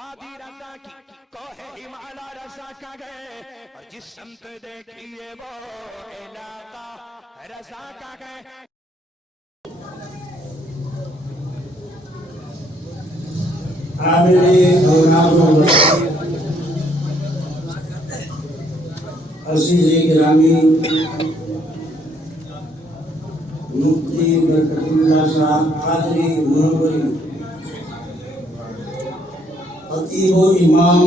وادی رضا کی کوہ ہمالا رضا کا گئے اور جس سمت دیکھیے وہ علاقہ رضا کا گئے. عامل اوراد عزیز گرامی مفتی برکت اللہ صاحب قادری منوری خطیب و امام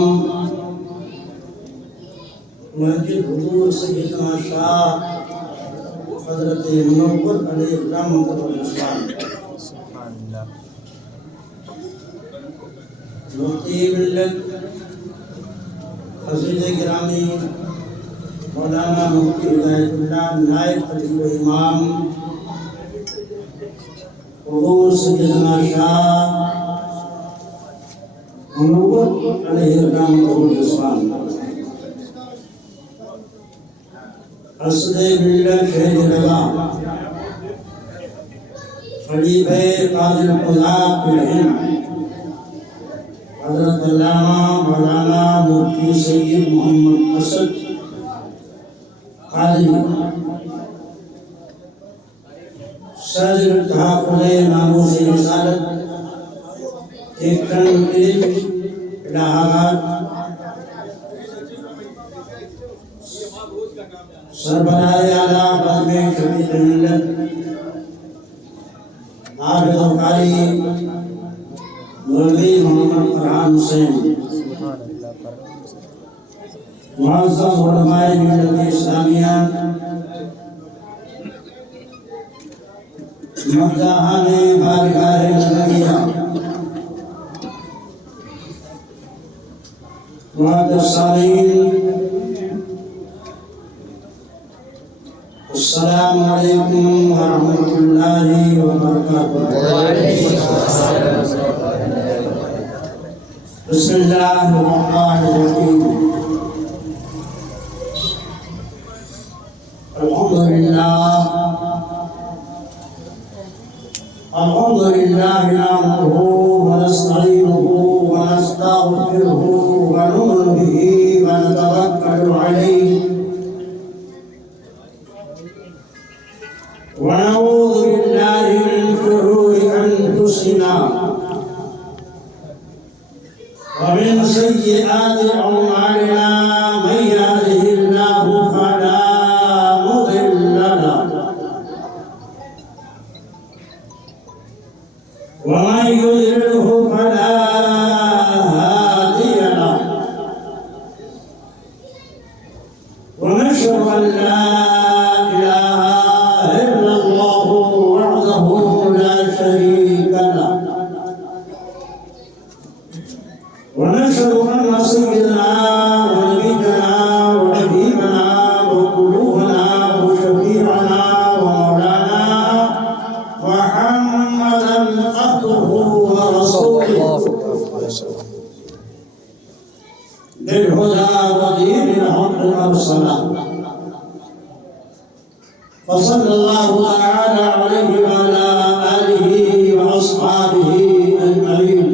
مسجد حضور سیدنا شاہ حضرت منور علیہ رحمۃ الاسلام مفتی ملت عزیز گرامی مولانا مفتی ہدایت اللہ نائب خطیب و امام حضور سیدنا شاہ منور علیہ رحمۃ الاسلام اسد ملت شہید رضا خلیفہ قاضی القضاة فی الہند حضرت علامہ مولانا مفتی سید محمد اسد قادری صدر تحفظ ناموس رسالت ایکٹن کلیج الہ آباد سربراہ اعلیٰ بدم شفیع ملت حافظ و قاری مولوی محمد فرحان حسین معزز علماء ملت اسلامیہ مداحان بارگاہ نبویہ معزز سامعین السلام علیکم ورحمۃ اللہ وبرکاتہ. بسم اللہ الرحمن الرحیم. الحمد لله نحمده ونستعينه ونستغفره ونؤمن به ونتوكل عليه ونعوذ بالله من شرور أنفسنا ومن سيئات أعمالنا من يهده الله فلا مضل له ومن يضلله فلا هادي له ونشهد أن لا ونشهد أن سيدنا ونبينا وحبيبنا وقلوبنا وشفيعنا ومولانا محمدا عبده ورسوله بالهدى ودين الحق أرسله فصلى الله تعالى عليه وعلى آله وأصحابه أجمعين.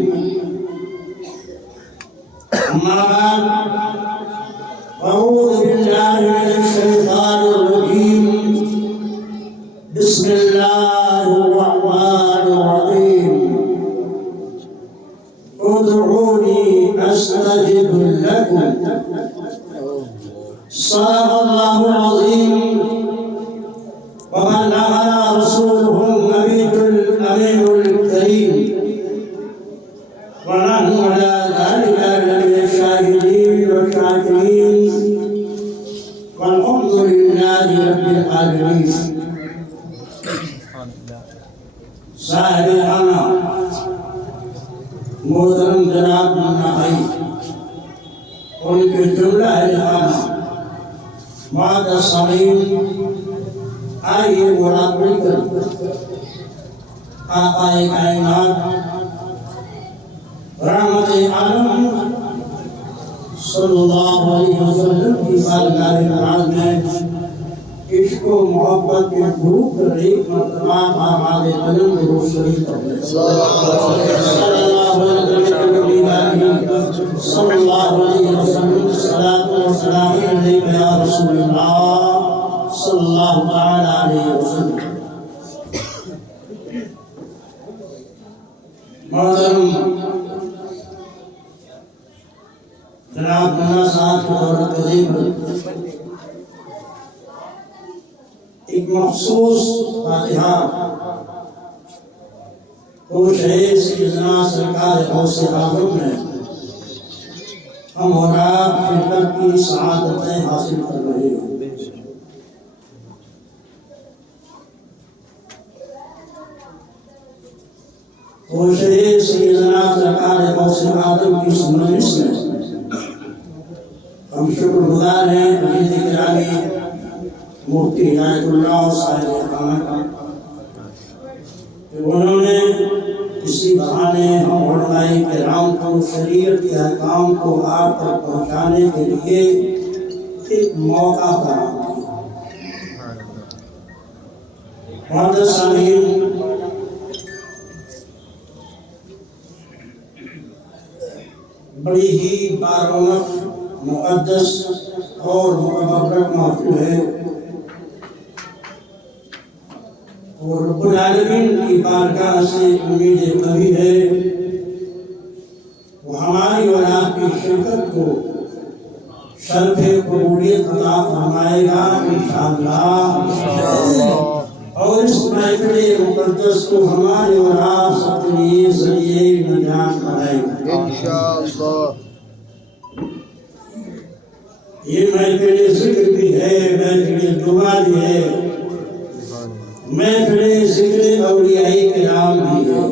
أما بعد أعوذ بالله من الشيطان الرجيم. بسم الله الرحمن الرحيم. ادعوني أستجب لكم. صدق الله العظيم وبلغنا رسوله النبي الأمين الكريم ونحن على ذلك من الشاهدين والشاكرين والحمد لله رب العالمين. صاحبانہ محترم جناب منا بھائی ان کے جملہ اہلِ معزز سامعین، آئیے مراد مل کر آقا کائنات رحمت عالم صلی اللہ علیہ وسلم کی بارگاہ ناز میں عشق و محبت کے بھوک کر ایک مرتبہ آباد قلم درود شریف پڑھیں. صلی اللہ علیہ وسلم صلی اللہ علیہ وسلم صلاۃ و سلام علیک یا رسول اللہ صلی اللہ تعالی علیہ وسلم۔ محترم جناب مولانا صاحب کی دولت قدیم ایک مخصوص فاتحہ کوش ہے سیدنا سرکار غوث اعظم میں ہم اور آپ شرکت کی سعادتیں حاصل کر رہے ہیں۔ کوش ہے سیدنا سرکار غوث اعظم کی مجلس میں ہم شکر گزار ہیں عزیز گرامی مفتی ہدایت اللہ صاحب خانہ کا کہ انہوں نے اسی بہانے ہم علماء کرام کو شریعت کے احکام کو آپ تک پہنچانے کے لیے ایک موقع فراہم کیا۔ معزز سامعین، بڑی ہی بارونق مقدس اور مبارک محفل ہے اور رب العالمین کی بارگاہ سے امید قوی ہے وہ ہماری اور آپ کی شرکت کو شرف قبولیت عطا فرمائے گا انشاءاللہ، اور اس محفل مقدس کو ہمارے اور آپ سب کے لیے ذریعے نجات بنائے گا انشاءاللہ۔ یہ محفل ذکر بھی ہے، محفل دعا بھی ہے، محفل ذکر اولیاء کرام بھی ہے۔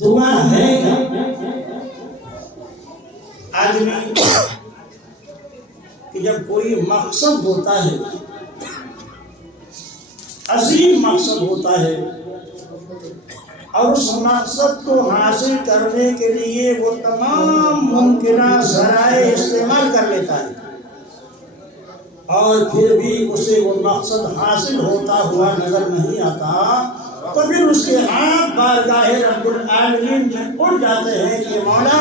دعا ہے آدمی کہ جب کوئی مقصد ہوتا ہے، عظیم مقصد ہوتا ہے، اور اس مقصد کو حاصل کرنے کے لیے وہ تمام ممکنہ ذرائع استعمال کر لیتا ہے، اور پھر بھی اسے وہ مقصد حاصل ہوتا ہوا نظر نہیں آتا، تو پھر اس کے ہاتھ بارگاہ رب العالمین میں اٹھ جاتے ہیں کہ مولا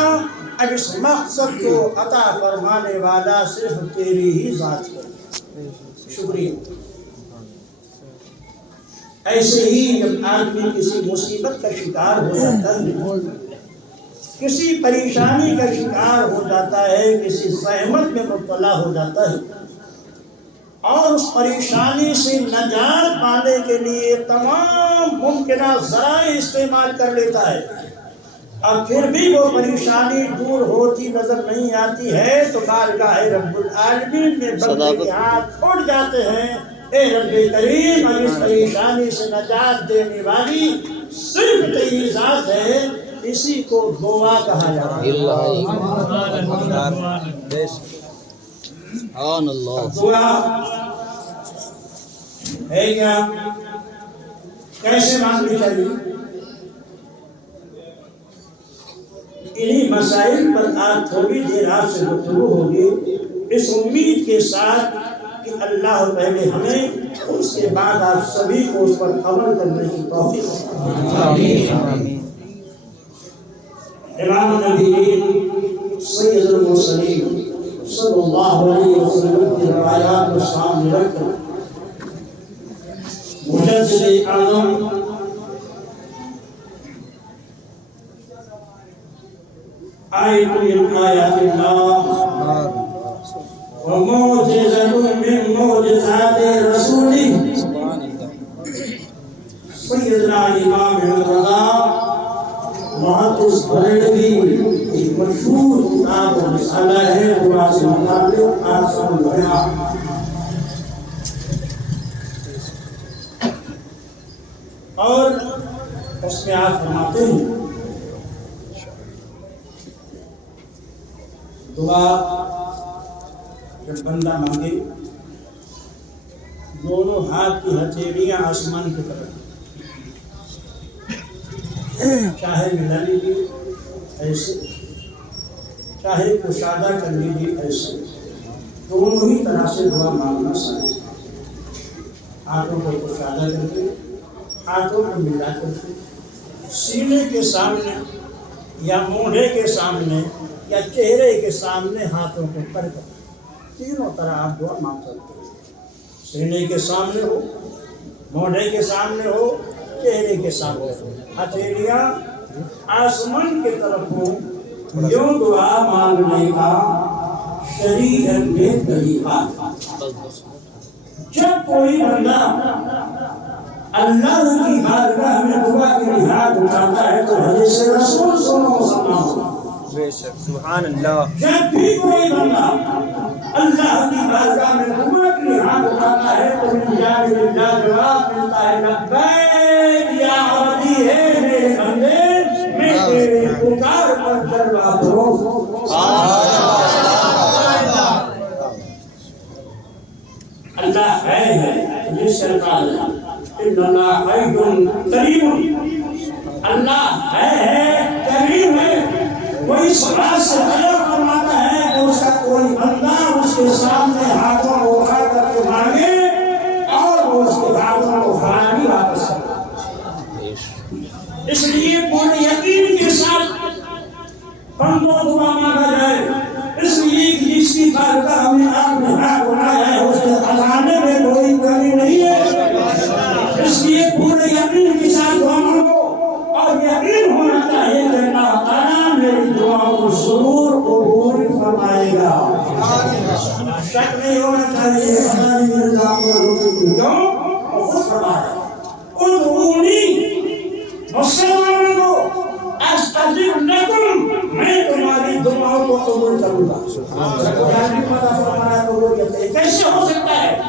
اب اس مقصد کو عطا فرمانے والا صرف تیری ہی ذات ہے، شکریہ۔ ایسے ہی جب آدمی کسی مصیبت کا شکار ہو جاتا ہے، کسی پریشانی کا شکار ہو جاتا ہے، کسی زحمت میں مبتلا ہو جاتا ہے، اور اس پریشانی سے نجات پانے کے لیے تمام ممکنہ ذرائع استعمال کر لیتا ہے، اب پھر بھی وہ پریشانی دور ہوتی نظر نہیں آتی ہے، تو بارگاہ رب العالمین میں بندے کے ہاتھ اٹھ جاتے ہیں، اے رب کریم اب اس پریشانی سے نجات دینے والی صرف تیری ذات ہے، اسی کو دعا کہا جاتا ہے۔ دعا ہے کیا؟ کیسے مانگنی چاہیے؟ انہی مسائل پر آج تھوڑی دیر آپ سے گفتگو ہوگی، اس امید کے ساتھ کہ اللہ پہلے ہمیں اس کے بعد آپ سبھی کو اس پر عمل کرنے کی توفیق دے۔ امام نبی سید المرسلین صلی اللہ علیہ وسلم کی روایات کو سامنے رکھ کر مجدد اعظم آیت من آیات اللہ ومعجزة من معجزات رسوله سیدنا امام رضا محدث بریلوی ایک مشہور کتاب و رسالہ ہے دعا سے متعلق آسان البیان، اور اس میں آپ فرماتے ہیں دعا جب بندہ مانگے دونوں ہاتھ کی ہتھیلیاں آسمان کی طرف، چاہے ملا لیجیے ایسے، چاہے کشادہ کر لیجیے ایسے، دونوں ہی طرح سے دعا مانگنا سائز۔ ہاتھوں کو کشادہ کرتے، ہاتھوں کو ملا کرتے، سینے کے سامنے یا موڑے کے سامنے یا چہرے کے سامنے ہاتھوں کو کر کر تینوں طرح آپ دعا مانگ سکتے ہیں۔ سینے کے سامنے ہو، موڑے کے سامنے ہو، چہرے کے سامنے ہو، ہتھیلیاں آسمان کی طرف ہو، یوں دعا مانگنے کا شریعت میں طریقہ۔ جب کوئی بندہ اللہ کی بارگاہ میں دعا کے لیے ہاتھ اٹھاتا ہے تو حدیث رسول سنو سنو، بے شک سبحان اللہ۔ جب بھی کوئی بندہ اللہ کی بارگاہ میں دعا کے لیے ہاتھ اٹھاتا ہے تو من جانب اللہ جواب ملتا ہے، لبیک یا عبدی ہے میرے بندے، میں تیرے پکار پر جواب دوں۔ اللہ ہے جس سے قال ان اللہ حی کریم، اللہ ہے کریم ہے، وہ اس بات سے غیر فرماتا ہے کہ اس کا کوئی بندہ اس کے سامنے ہاتھوں کو اٹھا کر کے مانگے اور وہ اس کے ہاتھوں کو خالی واپس کرے۔ اس لیے پورے یقین کے ساتھ بندوں دعا مانگا جائے، اس لیے کہ جس کی بارگاہ میں آپ نے ہاتھ اٹھایا ہے اس کے خزانے میں کوئی کمی نہیں ہے، اس لیے پورے یقین کے ساتھ دعا مانگو اور یقین ہونا چاہیے کہ اللہ تعالیٰ میری دعاؤں کو ضرور قبول فرمائے گا۔ شک نہیں ہونا چاہیے ہماری میری دعاؤں کو قبول کیوں؟ وہ خود فرمایا ادعونی مجھ سے مانگو استجب لکم، میں تمہاری دعاؤں کو قبول کروں گا۔ کیسے ہو سکتا ہے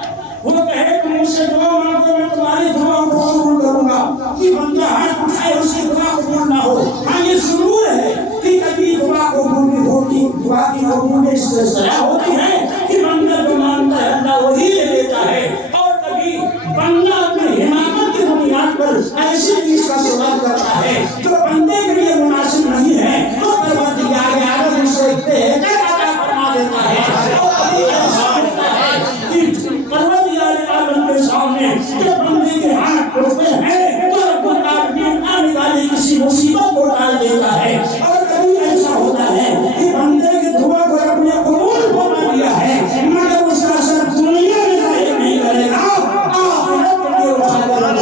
وہ کہے کہ مجھ سے دعا مانگو میں تمہاری دعاؤں کو قبول کروں گا، کہ بندہ ہاتھ اٹھائے اس کی دعا قبول نہ ہو؟ ہاں یہ ضرور ہے کہ کبھی دعا قبول نہیں ہوتی، دعا کی قبول اس سے ضائع ہوتی ہے کہ بندہ جو مانگتا ہے اللہ وہی لے لیتا ہے، اور کبھی بندہ اپنی حماقت کی بنیاد پر ایسی چیز کا سوال کرتا ہے جو بندے کے لیے مناسب نہیں ہے، تو پروردگار عالم اس سے بہتر عطا فرما دیتا ہے۔ اور کبھی ایسا ہوتا ہے کہ پروردگار عالم کے سامنے جب بندے کے ہاتھ اٹھتے ہیں تو رب العالمین آنے والی کسی مصیبت کو ٹال دیتا ہے، اور کبھی ایسا ہوتا ہے کہ بندے کی دعا کو رب نے قبول فرما دیا ہے مگر اس کا اثر دنیا میں ظاہر نہیں کرے گا، آخرت کے لیے اٹھا کر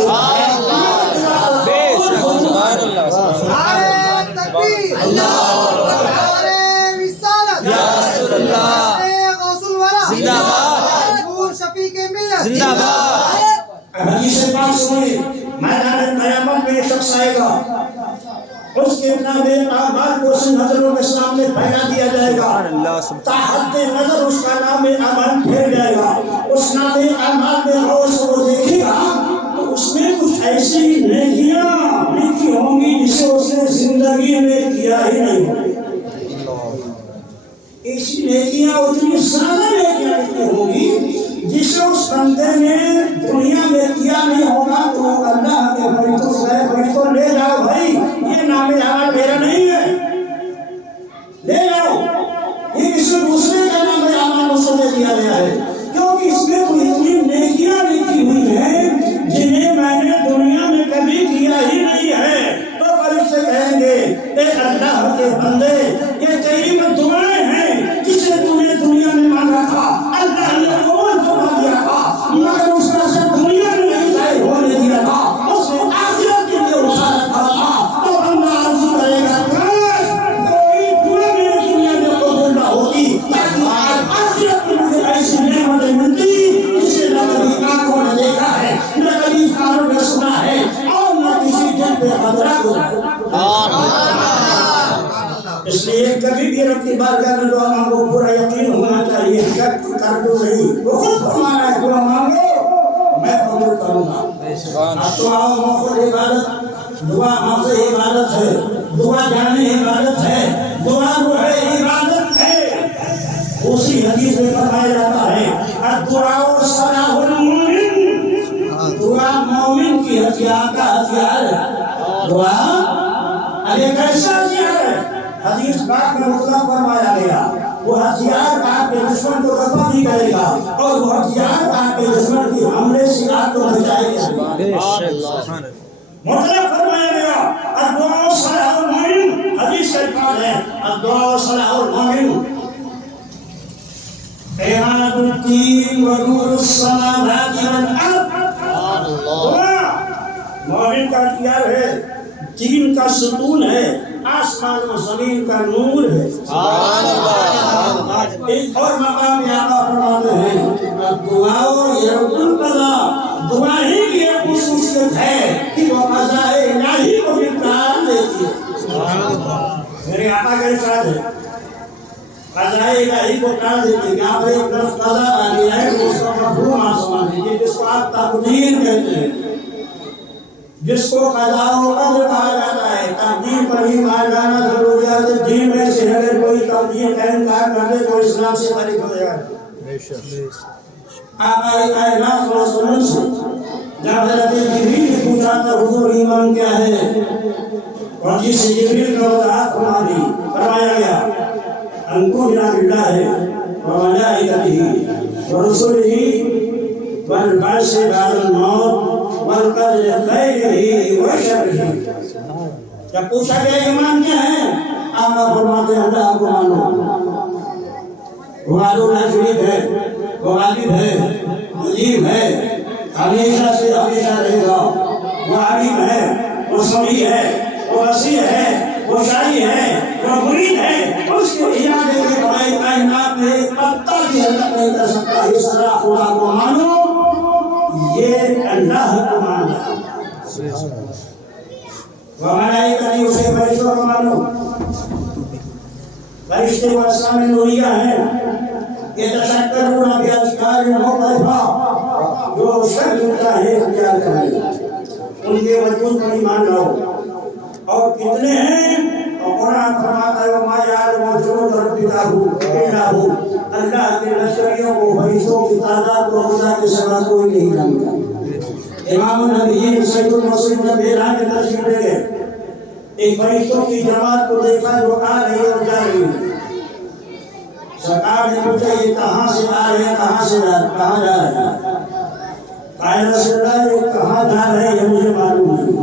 حدیث پاک سنیے، میدان قیامت میں یہ شخص آئے گا، اس کے نام اعمال کو اس نظروں کے سامنے پھیلا دیا جائے گا، تحت نظر اس کا نام اعمال پھیل جائے گا، اس نام اعمال میں روز وہ دیکھے گا تو اس میں کچھ ایسی نیکیاں لکھی ہوں گی جسے اس نے زندگی میں کیا ہی نہیں ہوگی، ایسی نیکیاں اتنی زیادہ نیکیاں لکھی ہوں گی جسے اس بندے نے دنیا میں کیا نہیں ہوگا، تو اللہ کے فرشتوں سے فرشتوں لے جاؤ بھائی، یہ نام اعمال میرا نہیں ہے، لے جاؤ، یہ کسی دوسرے کا نام اعمال اس کو دے دیا گیا ہے، کیونکہ اس میں تو اتنی نیکیاں لکھی ہوئی ہیں جنہیں میں نے دنیا میں کبھی کیا ہی نہیں ہے۔ تو فرشتے کہیں گے اے اللہ کے بندے، یہ تیری دعائیں ہیں جسے تو نے دنیا میں مانگا تھا، اللہ نے قبول فرما دیا تھا، مگر اس کا اثر دنیا میں نہیں ظاہر ہونے دیا تھا، اس نے آخرت کے لیے اٹھا رکھا تھا۔ تو بندہ عرض کرے گا کاش کوئی دعا میری دنیا میں قبول نہ ہوتی تاکہ آخرت میں مجھے ایسی نعمتیں ملتی جسے نہ کبھی آنکھوں نے دیکھا ہے، نہ کبھی کانوں نے سنا ہے، اور نہ کسی دل پہ خطرہ گزرا۔ اس لیے کبھی بھی رب کی بارگاہ میں دعا مانگو پورا یقین ہونا چاہیے، شک کر دو نہیں، وہ خود فرمانا ہے دعا مانگو میں قبول کروں گا۔ اب دعا مفت عبادت، دعا مفت عبادت ہے، دعا جانے عبادت ہے، دعا جو ہے عبادت ہے۔ اسی حدیث میں فرمایا جاتا ہے الدعاء سلاح المومن، دعا مومن کی ہتھیار کا ہتھیار ہے، دعا ایک ایسا ہتھیار ہے، حدیث پاک میں مطلق فرمایا گیا وہ ہتھیار آپ کے دشمن کو دفع بھی کرے گا اور وہ ہتھیار آپ کے دشمن کی حملے سے آپ کو بچائے گا۔ مطلب فرمایا گیا الدعاء صلاح المومن، حدیث کا الفاظ ہے الدعاء صلاح المومن عماد الدین و نور السماوات والارض۔ مومن کا اختیار ہے، دین کا ستون ہے، آسمان و زمین کا نور ہے۔ ایک اور مقام میں آقا فرماتے ہیں الدعاء یرد القضاء، دعا ہی کی ایک خصوصیت ہے کہ وہ قضاء الہی کو بھی ٹال دیتی ہے۔ میرے آقا کا ارشاد ہے قضاء الہی کو ٹال دیتی ہے۔ یہاں پر ایک لفظ قضاء آ گیا ہے، اس کا مفہوم آپ سمجھ لیجیے، جس کو آپ تقدیر کہتے ہیں، جس کو قضاء و قدر کہا جاتا ہے۔ تقدیر پر ہی مان جانا ضروریات دین میں سے اگر کوئی تقدیر کا انکار کر دے تو اسلام سے خارج ہو جائے گا۔ آقا کائنات صلی اللہ علیہ وسلم سے جب حضرت جبریل نے پوچھا تھا حضور ایمان کیا ہے، اور جس سے جبریل نے وضاحت فرما دی، فرمایا گیا ان تؤمن باللہ وملائکتہ ورسلہ والبعث بعد الموت والقدر خیرہ وشرہ۔ جب پوچھا گیا ایمان کیا ہے، آقا فرماتے ہیں اللہ کو مانو، وہ معلوم ہے، شریف ہے، وہ غالب ہے، مجیب ہے، ہمیشہ سے ہمیشہ رہے گا، وہ علیم ہے، وہ سمیع ہے، وہ وسیع ہے، وہ شاہی ہے، وہ مرید ہے، اس کے ارادے کے بغیر کائنات میں ایک پتا بھی حرکت نہیں کر سکتا۔ اس طرح خدا کو مانو، یہ اللہ کو ماننا۔ وملائکتہ، اسے فرشتوں کو مانو، فرشتے و اسماء نوریہ ہیں، یتشکرون بأشکال مختلفہ، جو شکل چاہے اختیار کریں، ان کے وجود پر ایمان لاؤ۔ اور کتنے ہیں، اور قرآن فرماتا ہے وما یعلم جنود ربک الا هو، اللہ کے لشکریوں کو، فرشتوں کی تعداد کو خدا کے سوا کوئی نہیں جانتا۔ امام النبیین سید المرسلین نے بیان میں تشریف لے گئے، ایک فرشتوں کی جماعت کو دیکھا جو آ رہی اور جا رہی ہے۔ سرکار نے پوچھا یہ کہاں سے آ رہے ہیں، کہاں جا رہے ہیں؟ قائل رسول اللہ یہ کہاں جا رہے ہیں یہ مجھے معلوم نہیں،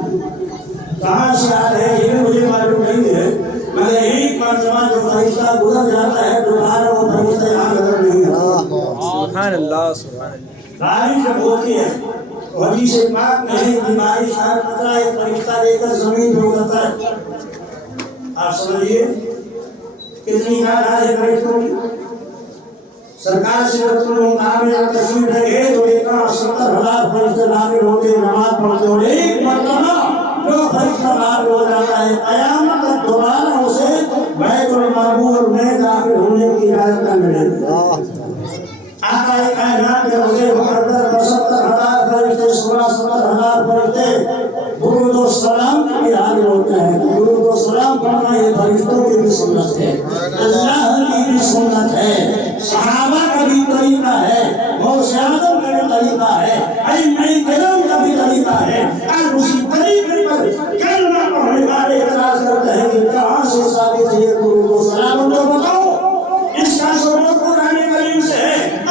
کہاں سے آ رہے ہیں یہ مجھے معلوم نہیں ہے، مگر ایک مرتبہ جو فرشتہ گزر جاتا ہے دوبارہ وہ فرشتہ یہاں نظر نہیں آتا۔ سبحان اللہ، سبحان اللہ۔ بارش جب ہوتی ہے حدیث پاک میں ہے کہ بارش کا قطرہ ایک فرشتہ لے کر زمین پہ اترتا ہے۔ آپ سمجھیے کتنی تعداد ہے فرشتوں کی۔ سرکار سے رسول اللہ میں جب تشریف لے گئے تو دیکھا 70,000 فرشتے داخل ہوتے نماز پڑھتے، اور ایک مرتبہ جو فرشتہ باہر ہو جاتا ہے قیامت تک دوبارہ اسے بیت المعمور میں داخل ہونے کی اجازت نہ ملے گی۔ آقا کائنات کے روزے مقدر 70,000 فرشتے، 70,000 فرشتے درود و سلام کے حاضر ہوتے ہیں۔ درود و سلام پڑھنا یہ فرشتوں کی بھی سنت ہے، اللہ کی بھی سنت ہے، صحابہ کا بھی طریقہ ہے، غوث اعظم کا بھی طریقہ ہے، ائمہ کرام کا بھی طریقہ ہے۔ اور اسی طریقے پر کلمہ پڑھنے والے اعتراض کرتے ہیں کہ کہاں سے ثابت ہے یہ درود و سلام، ان کو بتاؤ۔ اس کا ثبوت قرآن کریم سے ہے۔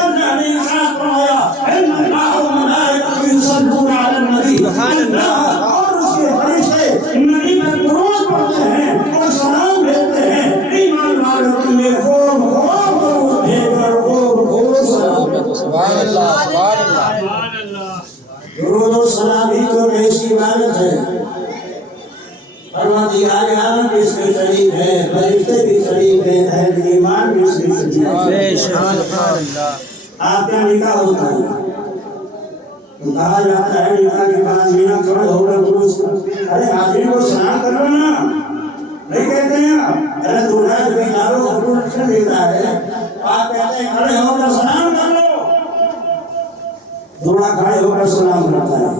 اللہ نے ارشاد فرمایا ان اللہ و ملائکتہ یصلون علی النبی، اللہ اور اس کے فرشتے نبی پر درود پڑھتے ہیں اور سلام بھیجتے ہیں۔ ایمان والوں تم میں خوب خوب درود بھیج کر خوب خوب سلام۔ سبحان اللہ، سبحان اللہ۔ درود و سلام ہی تو ایسی عبادت ہے۔ پروردگار عالم بھی اس میں شریک ہے، فرشتے بھی شریک ہیں، اہل ایمان بھی اس میں شریک ہے۔ سبحان اللہ۔ آپ کا نکاح ہوتا ہے تو کہا جاتا ہے نکاح کے بعد مینا کھڑے ہو کر درود کرو، ارے حاضرین کو سلام کرو نا، نہیں کہتے ہیں ارے دولہا بھی ڈالو حضور سے ملتا ہے، آپ کہتے ہیں کھڑے ہو کر سلام کر لو، دولہا کھڑے ہو کر سلام کرتا ہے۔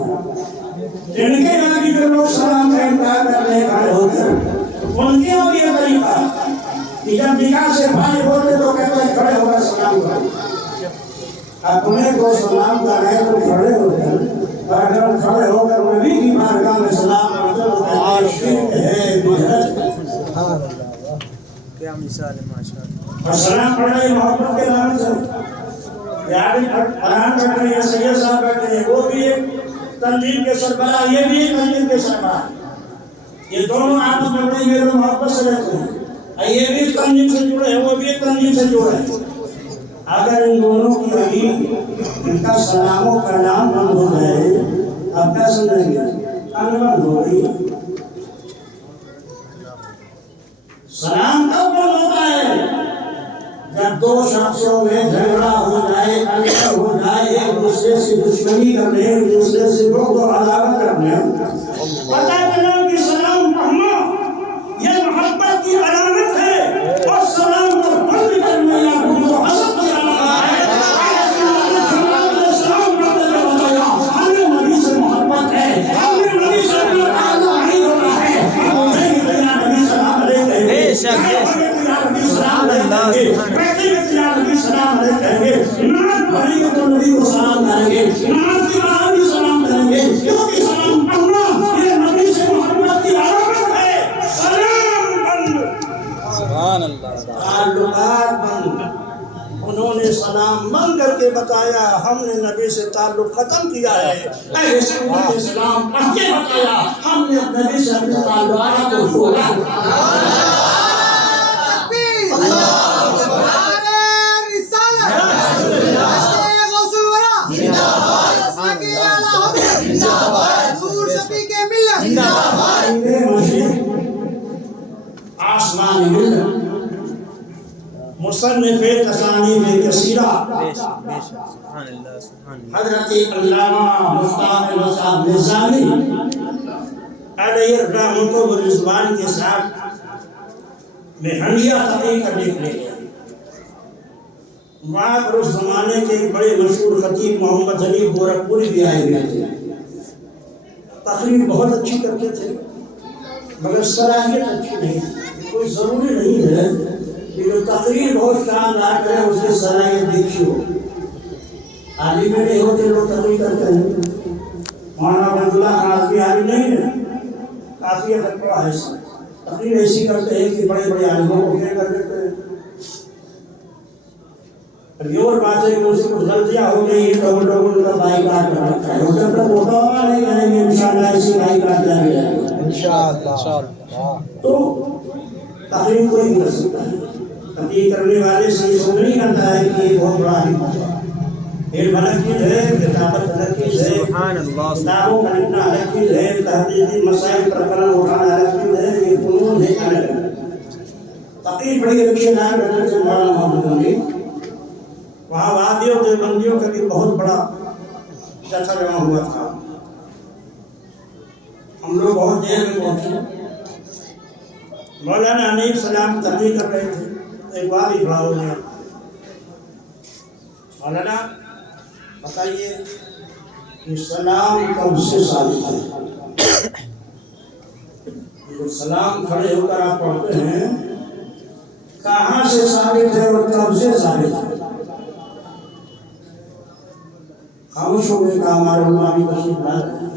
ان کے یہاں کی جو لوگ سلام کا انکار کرتے ہیں کھڑے ہو کر، ان کے اور یہ طریقہ کہ جب نکاح سے فارغ ہوتے تو کہتے ہیں کھڑے ہو کر سلام کرو۔ اپنے کو سلام کر رہے تو کھڑے ہو کر، اور اگر کھڑے ہو کر نبی کی بارگاہ میں سلام کرتے تو کہتے ہیں شرک ہے، بدعت ہے۔ کیا مثال ہے ماشاء اللہ. اور سلام پڑھنا یہ محبت کے نام سے. یعنی قرآن بیٹھ رہے ہیں, سید صاحب بیٹھ رہے ہیں, وہ بھی ایک تنظیم کے سربراہ, یہ بھی ایک تنظیم کے سربراہ. یہ دونوں آپس میں بڑی میرے محبت سے رہتے ہیں. یہ بھی ایک تنظیم سے جڑے ہیں, وہ بھی ایک تنظیم سے جڑے ہیں. اگر ان دونوں کی ابھی ان کا سلام و کلام بند ہو جائے, اب کیا سمجھیں گے؟ بند ہو گئی. سلام کب بند ہوتا ہے؟ جب دو شخصوں میں جھگڑا ہو جائے, انتر ہو جائے, ایک دوسرے سے دشمنی کرنے, ایک دوسرے سے بغض و عداوت کرنے. پتہ چلا کہ سلام پڑھنا یہ محبت کی علامت ہے, اور سلام کو بند کرنا یا بغض و حسد کی علامت ہے. سلام پڑھتے ہوئے بتایا ہمیں نبی سے محبت ہے, ہمیں نبی سے تعلق نہیں ہونا ہے. ہم کہیں گے یا نبی سلام علیکم, بے شک بے شک. سلام علیکم, بیٹھے بیٹھے یا نبی سلام علیکم کہیں گے. نماز پڑھیں گے تو نبی کو سلام کریں گے, نماز کے بعد بھی سلام کریں گے, کیونکہ سلام پڑھنا یہ نبی سے محبت کی علامت ہے. سلام بند, سبحان اللہ. تعلقات بند. انہوں نے سلام بند کر کے بتایا ہم نے نبی سے تعلق ختم کیا ہے. اہل سنت نے سلام پڑھ کے بتایا ہم نے نبی سے اپنے تعلقات کو چھوڑا. آسمان مصنف تصانیف کثیرہ حضرت علامہ مشتاق احمد صاحب نظامی علیہ الرحمۃ والرضوان کے ساتھ مہنڈیا تقریر کرنے کے لیے گئے. وہاں پر اس زمانے کے ایک بڑے مشہور خطیب محمد حنیف گورکھپوری بھی آئے ہوئے تھے. تقریر بہت اچھی کرتے تھے مگر صلاحیت اچھی نہیں. کوئی ضروری نہیں ہے کہ جو تقریر بہت شاندار کرے اس کی صلاحیت دیکھی ہو. عالم میں نہیں ہوتے لوگ تقریر کرتے ہیں. مولانا عبداللہ خان بھی عالم نہیں ہے, کافی حد پڑا ہے. تقریر ایسی کرتے ہیں کہ بڑے بڑے عالموں کو فیل کر دیتے ہیں. یہ اور بات ہے کہ ان سے کچھ غلطیاں ہو گئی ہیں تو ان لوگوں نے بائیکاٹ کر رکھا ہے. جب تک وہ توبہ نہیں کریں گے انشاءاللہ اسی بائیکاٹ جائے گا انشاءاللہ. تو تقریر کوئی بھی کر سکتا ہے. تقریر کرنے والے سے یہ سمجھ نہیں کرتا ہے کہ یہ بہت بڑا علم ہے. علم الگ چیز ہے, کتابت الگ چیز ہے, کتابوں کا لکھنا الگ چیز ہے, تحقیقی مسائل پر قلم اٹھانا الگ چیز ہے. یہ فنون ہے الگ. تقریر بڑی اچھی نام حضرت مولانا محمد حنیف. وہاں وادیوں دیوبندیوں کا بھی بہت بڑا جتھا جمع ہوا تھا. ہم لوگ بہت دیر میں پہنچے. مولانا حنیف سلام تقریر کر رہے تھے. ایک بار ہی کھڑا ہو گیا. مولانا بتائیے کہ سلام کب سے ثابت ہے؟ جو سلام کھڑے ہو کر آپ پڑھتے ہیں کہاں سے ثابت ہے اور کب سے ثابت ہے؟ خاموش ہو گئے کہ ہمارے علماء بھی تشریف لا رہے ہیں.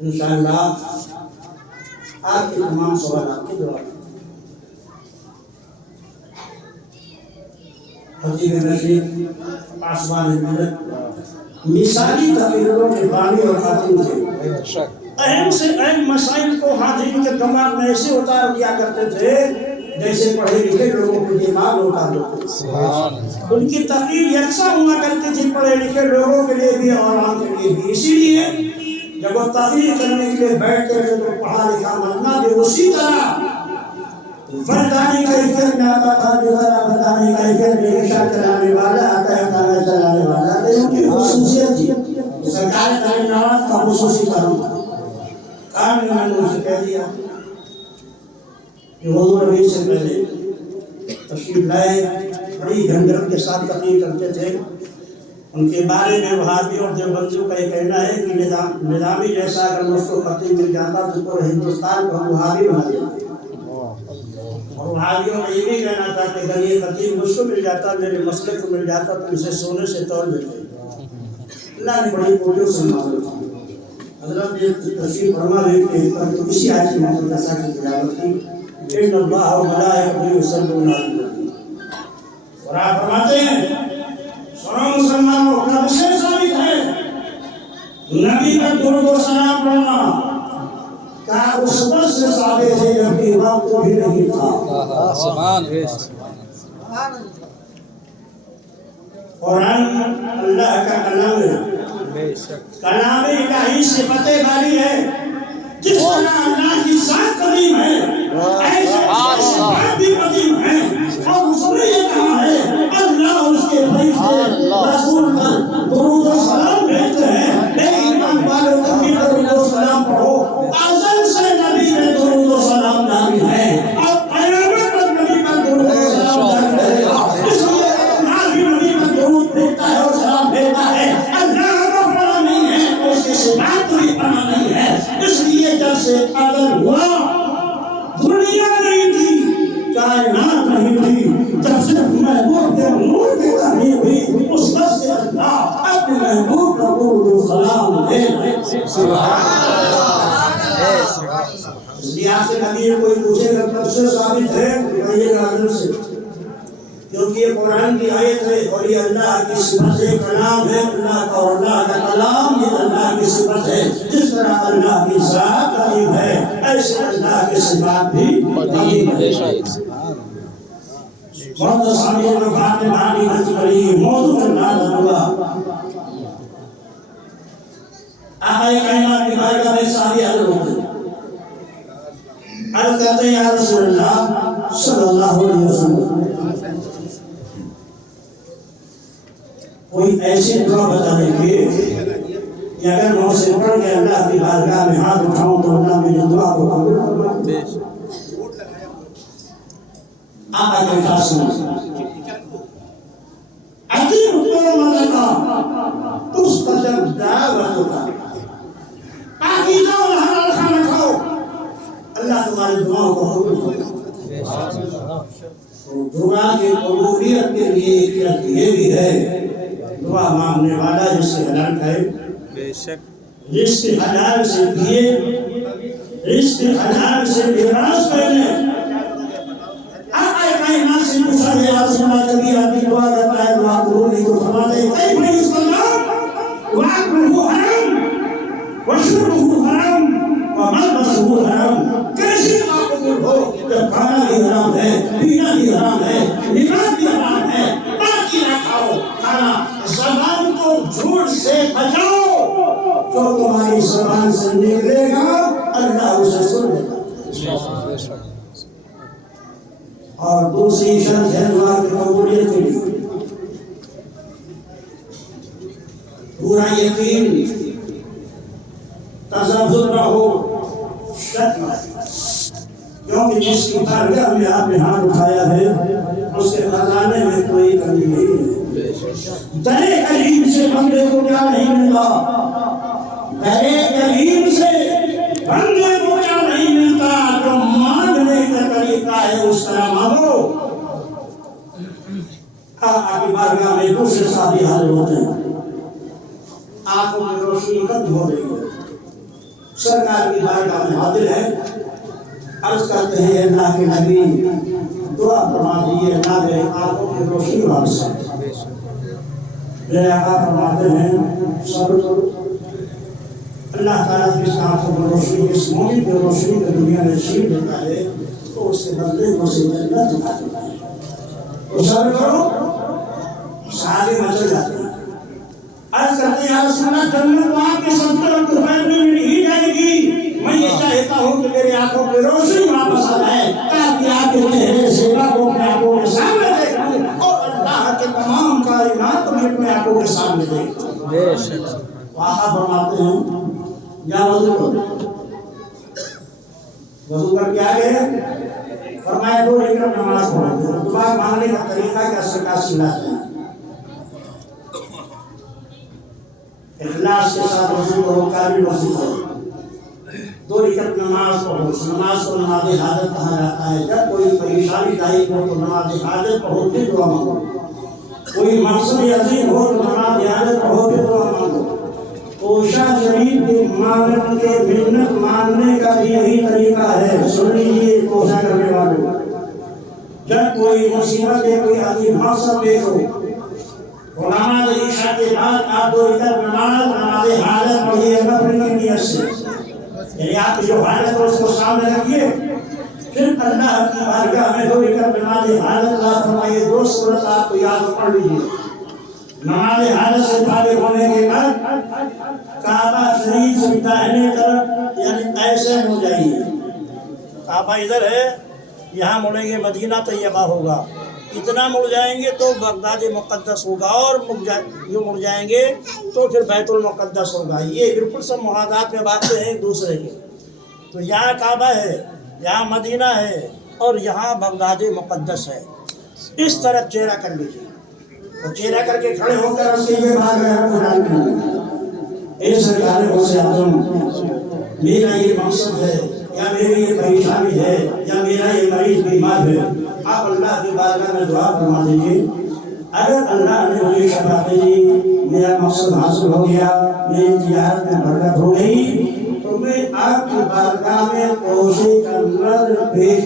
انشاءاللہ آپ کے تمام سوالات کے جواب. خطیب نشید آسمان ملت مثالی تقریروں کے بانی اور خاتم تھے. اہم سے اہم مسائل کو حاضرین کے دماغ میں ایسے اتار دیا کرتے تھے جیسے پڑھے لکھے لوگوں کے دماغ ہوتا تھا. ان کی تقریر یکساں ہوا کرتی تھی پڑھے لکھے لوگوں کے لیے بھی اور عام کے لیے بھی. اسی لیے جب وہ تقریر کرنے کے لیے بیٹھتے تھے تو پڑھا لکھا بننا بھی اسی طرح فردانی کیفیت میں آتا تھا جو طرح فردانی کیفیت میں رکشہ چلانے والا آتا ہے تانا چلانے والا. ان کی خصوصیت تھی. سرکار تعلیم نواز کا خصوصی کام تھا. کام میں نے ان سے کہہ دیا کہ حضور نبی سے پہلے تشریف لائے بڑی گھنڈر کے ساتھ تقریر کرتے تھے. ان کے بارے میں وہابی اور دیوبندیوں کا یہ کہنا ہے کہ نظامی جیسا اگر مجھ کو خطیب مل جاتا تو پورے ہندوستان کو ہم وہابی بنا دیتے. اور وہابیوں کا یہ بھی کہنا تھا کہ اگر یہ خطیب مجھ کو مل جاتا, میرے مسئلے کو مل جاتا تو اسے سونے سے تول دیتے. اللہ نے بڑی کوٹیوں سے معلوم حضرت یہ تشریف فرما لے کے اسی آیت کی محمد کی تلاوت کی. ان اللہ و ملائکتہ یصلون علی النبی۔ اور آپ فرماتے ہیں سنو مسلمانوں، کب سے ثابت ہے نبی پر درود و سلام پڑھنا؟ کہا اس وقت سے ثابت ہے جبکہ وقت بھی نہیں تھا۔ سبحان قرآن اللہ کا کلام ہے، بے شک کلام الہی صفت والی ہے۔ جس طرح اللہ کی ذات قدیم ہے ایسے صفات بھی قدیم ہے، اور اس نے یہ کہا ہے اللہ اس کے فرشتے رسول پر درود و سلام بھیجتے ہیں۔ اے ایمان والو، تم بھی درود و سلام پڑھو۔ ازل سے نبی میں درود و سلام جاری ہے اور قیامت تک نبی پر درود و سلام جاری رہے گا۔ اس لیے اللہ بھی نبی پر درود بھیجتا ہے اور سلام بھیجتا ہے۔ اللہ کا بڑا نہیں ہے، اس کی صفات بھی بڑا نہیں ہے۔ اس لیے جب سے ازل ہوا دنیا نہیں تھی، کائنات نہیں تھی، جب سے محبوب کے نور کی تحریر ہوئی اس وقت سے اللہ اپنے محبوب کا درود و سلام دے رہے ہیں۔ اس لیے آپ سے نبی کوئی پوچھے گا کب سے ثابت ہے، کہیے گا ازل سے، کیونکہ یہ قرآن کی آیت ہے اور یہ اللہ کی صفت ہے، کلام ہے اللہ کا، اور اللہ کا کلام یہ اللہ کی صفت ہے۔ جس طرح اللہ کی ذات قدیم ہے ایسے اللہ کی صفات بھی قدیم ہے۔ بہت سامنے میں باتیں بھاری بچ پڑی، موضوع اللہ دعا آقا کائنات کی بارگاہ میں ساری عرض ہوتے ہیں، عرض کہتے ہیں یا رسول اللہ صلی اللہ علیہ وسلم کوئی ایسی دعا بتا دیجیے کہ اگر میں اسے پڑھ کے اللہ کی بارگاہ میں ہاتھ اٹھاؤں تو اللہ میری دعا کو قبول فرمائے۔ آقا کا الفاظ سنیں، عظیم قومتک تستجب دعوتک، پاکیزہ اور حلال کھانا کھاؤ، اللہ تمہاری دعاؤں کو قبول فرمائے۔ دعا کی قبولیت کے لیے یہ بھی ہے دعا مانگنے والا جس سے حلال کھائے، بے شک رزق حلال سے پیے، رزق حلال سے لباس پہنے۔ آقا کائنات سے پوچھا گیا رسول اللہ کبھی آدمی دعا کرتا ہے دعا قبول نہیں تو فرماتے ہیں کیف یستجاب وأکلہ حرام وشربہ حرام وملبسہ حرام، کیسے دعا قبول ہو جب کھانا بھی حرام ہے، پینا بھی حرام ہے، لباس بھی حرام ہے، باقی نہ کھاؤ کھانا۔ زبان کو جھوٹ سے بچاؤ، جو تمہاری زبان سے نکلے گا اللہ اسے سن لے گا۔ اور دوسری شرط ہے دعا کی قبولیت کے لیے پورا یقین، تذبذب نہ ہو، شک نہ ہو، کیونکہ جس کی بارگاہ میں آپ نے ہاتھ اٹھایا ہے اس کے خزانے میں کوئی کمی نہیں ہے۔ درے کریم سے بندے کو کیا نہیں ملتا، درے کریم سے بندے کو کیا نہیں ملتا، جو مانگنے کا طریقہ ہے اس طرح مانگو۔ آقا کی بارگاہ میں دوسرے صحابی حاضر ہوتے ہیں، آنکھوں کی روشنی ختم ہو رہی ہے، سرکار کی بارگاہ میں حاضر ہے، عرض کرتے ہیں اللہ کے نبی دعا فرما دیجیے اللہ میرے آنکھوں کی روشنی واپس آئے۔ میرے آقا فرماتے ہیں صبر کرو، اللہ تعالیٰ جس آنکھوں کی روشنی اس مومن کی روشنی کو دنیا میں چھین دیتا ہے تو اس کے بدلے میں اسے جنت دکھا دیتا ہے۔ تو صبر کرو، سارے مچل جاتے ہیں۔ عرض کرتے ہیں یا رسول اللہ جنت تو آپ کے صدقے اور طفیل میں نہیں جائے گی، میں یہ چاہتا ہوں کہ میرے آنکھوں کی روشنی واپس آ جائے تاکہ آپ کے چہرے سے کو اپنے آنکھوں کے سامنے دیکھوں اور اللہ کے تمام کائنات کو میں اپنے آنکھوں کے سامنے دیکھوں۔ بے شک آقا فرماتے ہیں یا وضو کرو، وضو کر کے آگے فرمایا 2 رکعت نماز پڑھو۔ دعا مانگنے کا طریقہ کیا سرکار سکھاتے ہیں، اخلاص کے ساتھ وضو کرو، کامل وضو کرو، 2 رکعت نماز پڑھو۔ نماز کو نماز حاجت کہا جاتا ہے۔ جب کوئی پریشانی لاحق ہو تو نماز حاجت پڑھو پھر دعا مانگو، کوئی مقصد عظیم ہو تو نماز حاجت پڑھو پھر دعا مانگو۔ توشہ شریف کی منت کے منت ماننے کا بھی یہی طریقہ ہے۔ سن لیجیے توشہ کرنے والا جب کوئی مصیبت ہے، کوئی عظیم مقصد پیش ہو تو نماز عشاء کے بعد آپ 2 رکعت نماز حاجت پڑھیے نفل کی نیت سے، یعنی آپ جو حاجت ہے اس کو سامنے رکھیے، پھر اللہ کی بارگاہ میں 2 رکعت نماز حاجت ادا فرمائیے۔ 2 سورت آپ کو یاد پڑھ لیجیے۔ نماز حاجت سے فارغ ہونے کے بعد کعبہ شریف سے داہنے طرف یعنی ایسے مڑ جائیے، کعبہ ادھر ہے، یہاں مڑیں گے مدینہ طیبہ ہوگا، اتنا مڑ جائیں گے تو بغداد مقدس ہوگا، اور جو مڑ جائیں گے تو پھر بیت المقدس ہوگا۔ یہ بالکل سب محاذات میں واقع ہیں ایک دوسرے کے۔ تو یہاں کعبہ ہے، یہاں مدینہ ہے، اور یہاں بغداد مقدس ہے۔ اس طرف چہرہ کر لیجیے اور چہرہ کر کے کھڑے ہو کر اس کے یہ بات ہے، اے سرکار غوث اعظم، میرا یہ مقصد ہے یا میری یہ پریشانی ہے یا میرا یہ مریض بیمار ہے، آپ اللہ کی بارگاہ میں دعا فرما دیجیے۔ اگر اللہ نے مجھے شفا دے دی، میرا مقصد حاصل ہو گیا، میری تجارت میں برکت ہو گئی، تو میں آپ کی بارگاہ میں توشے کا نظر پیش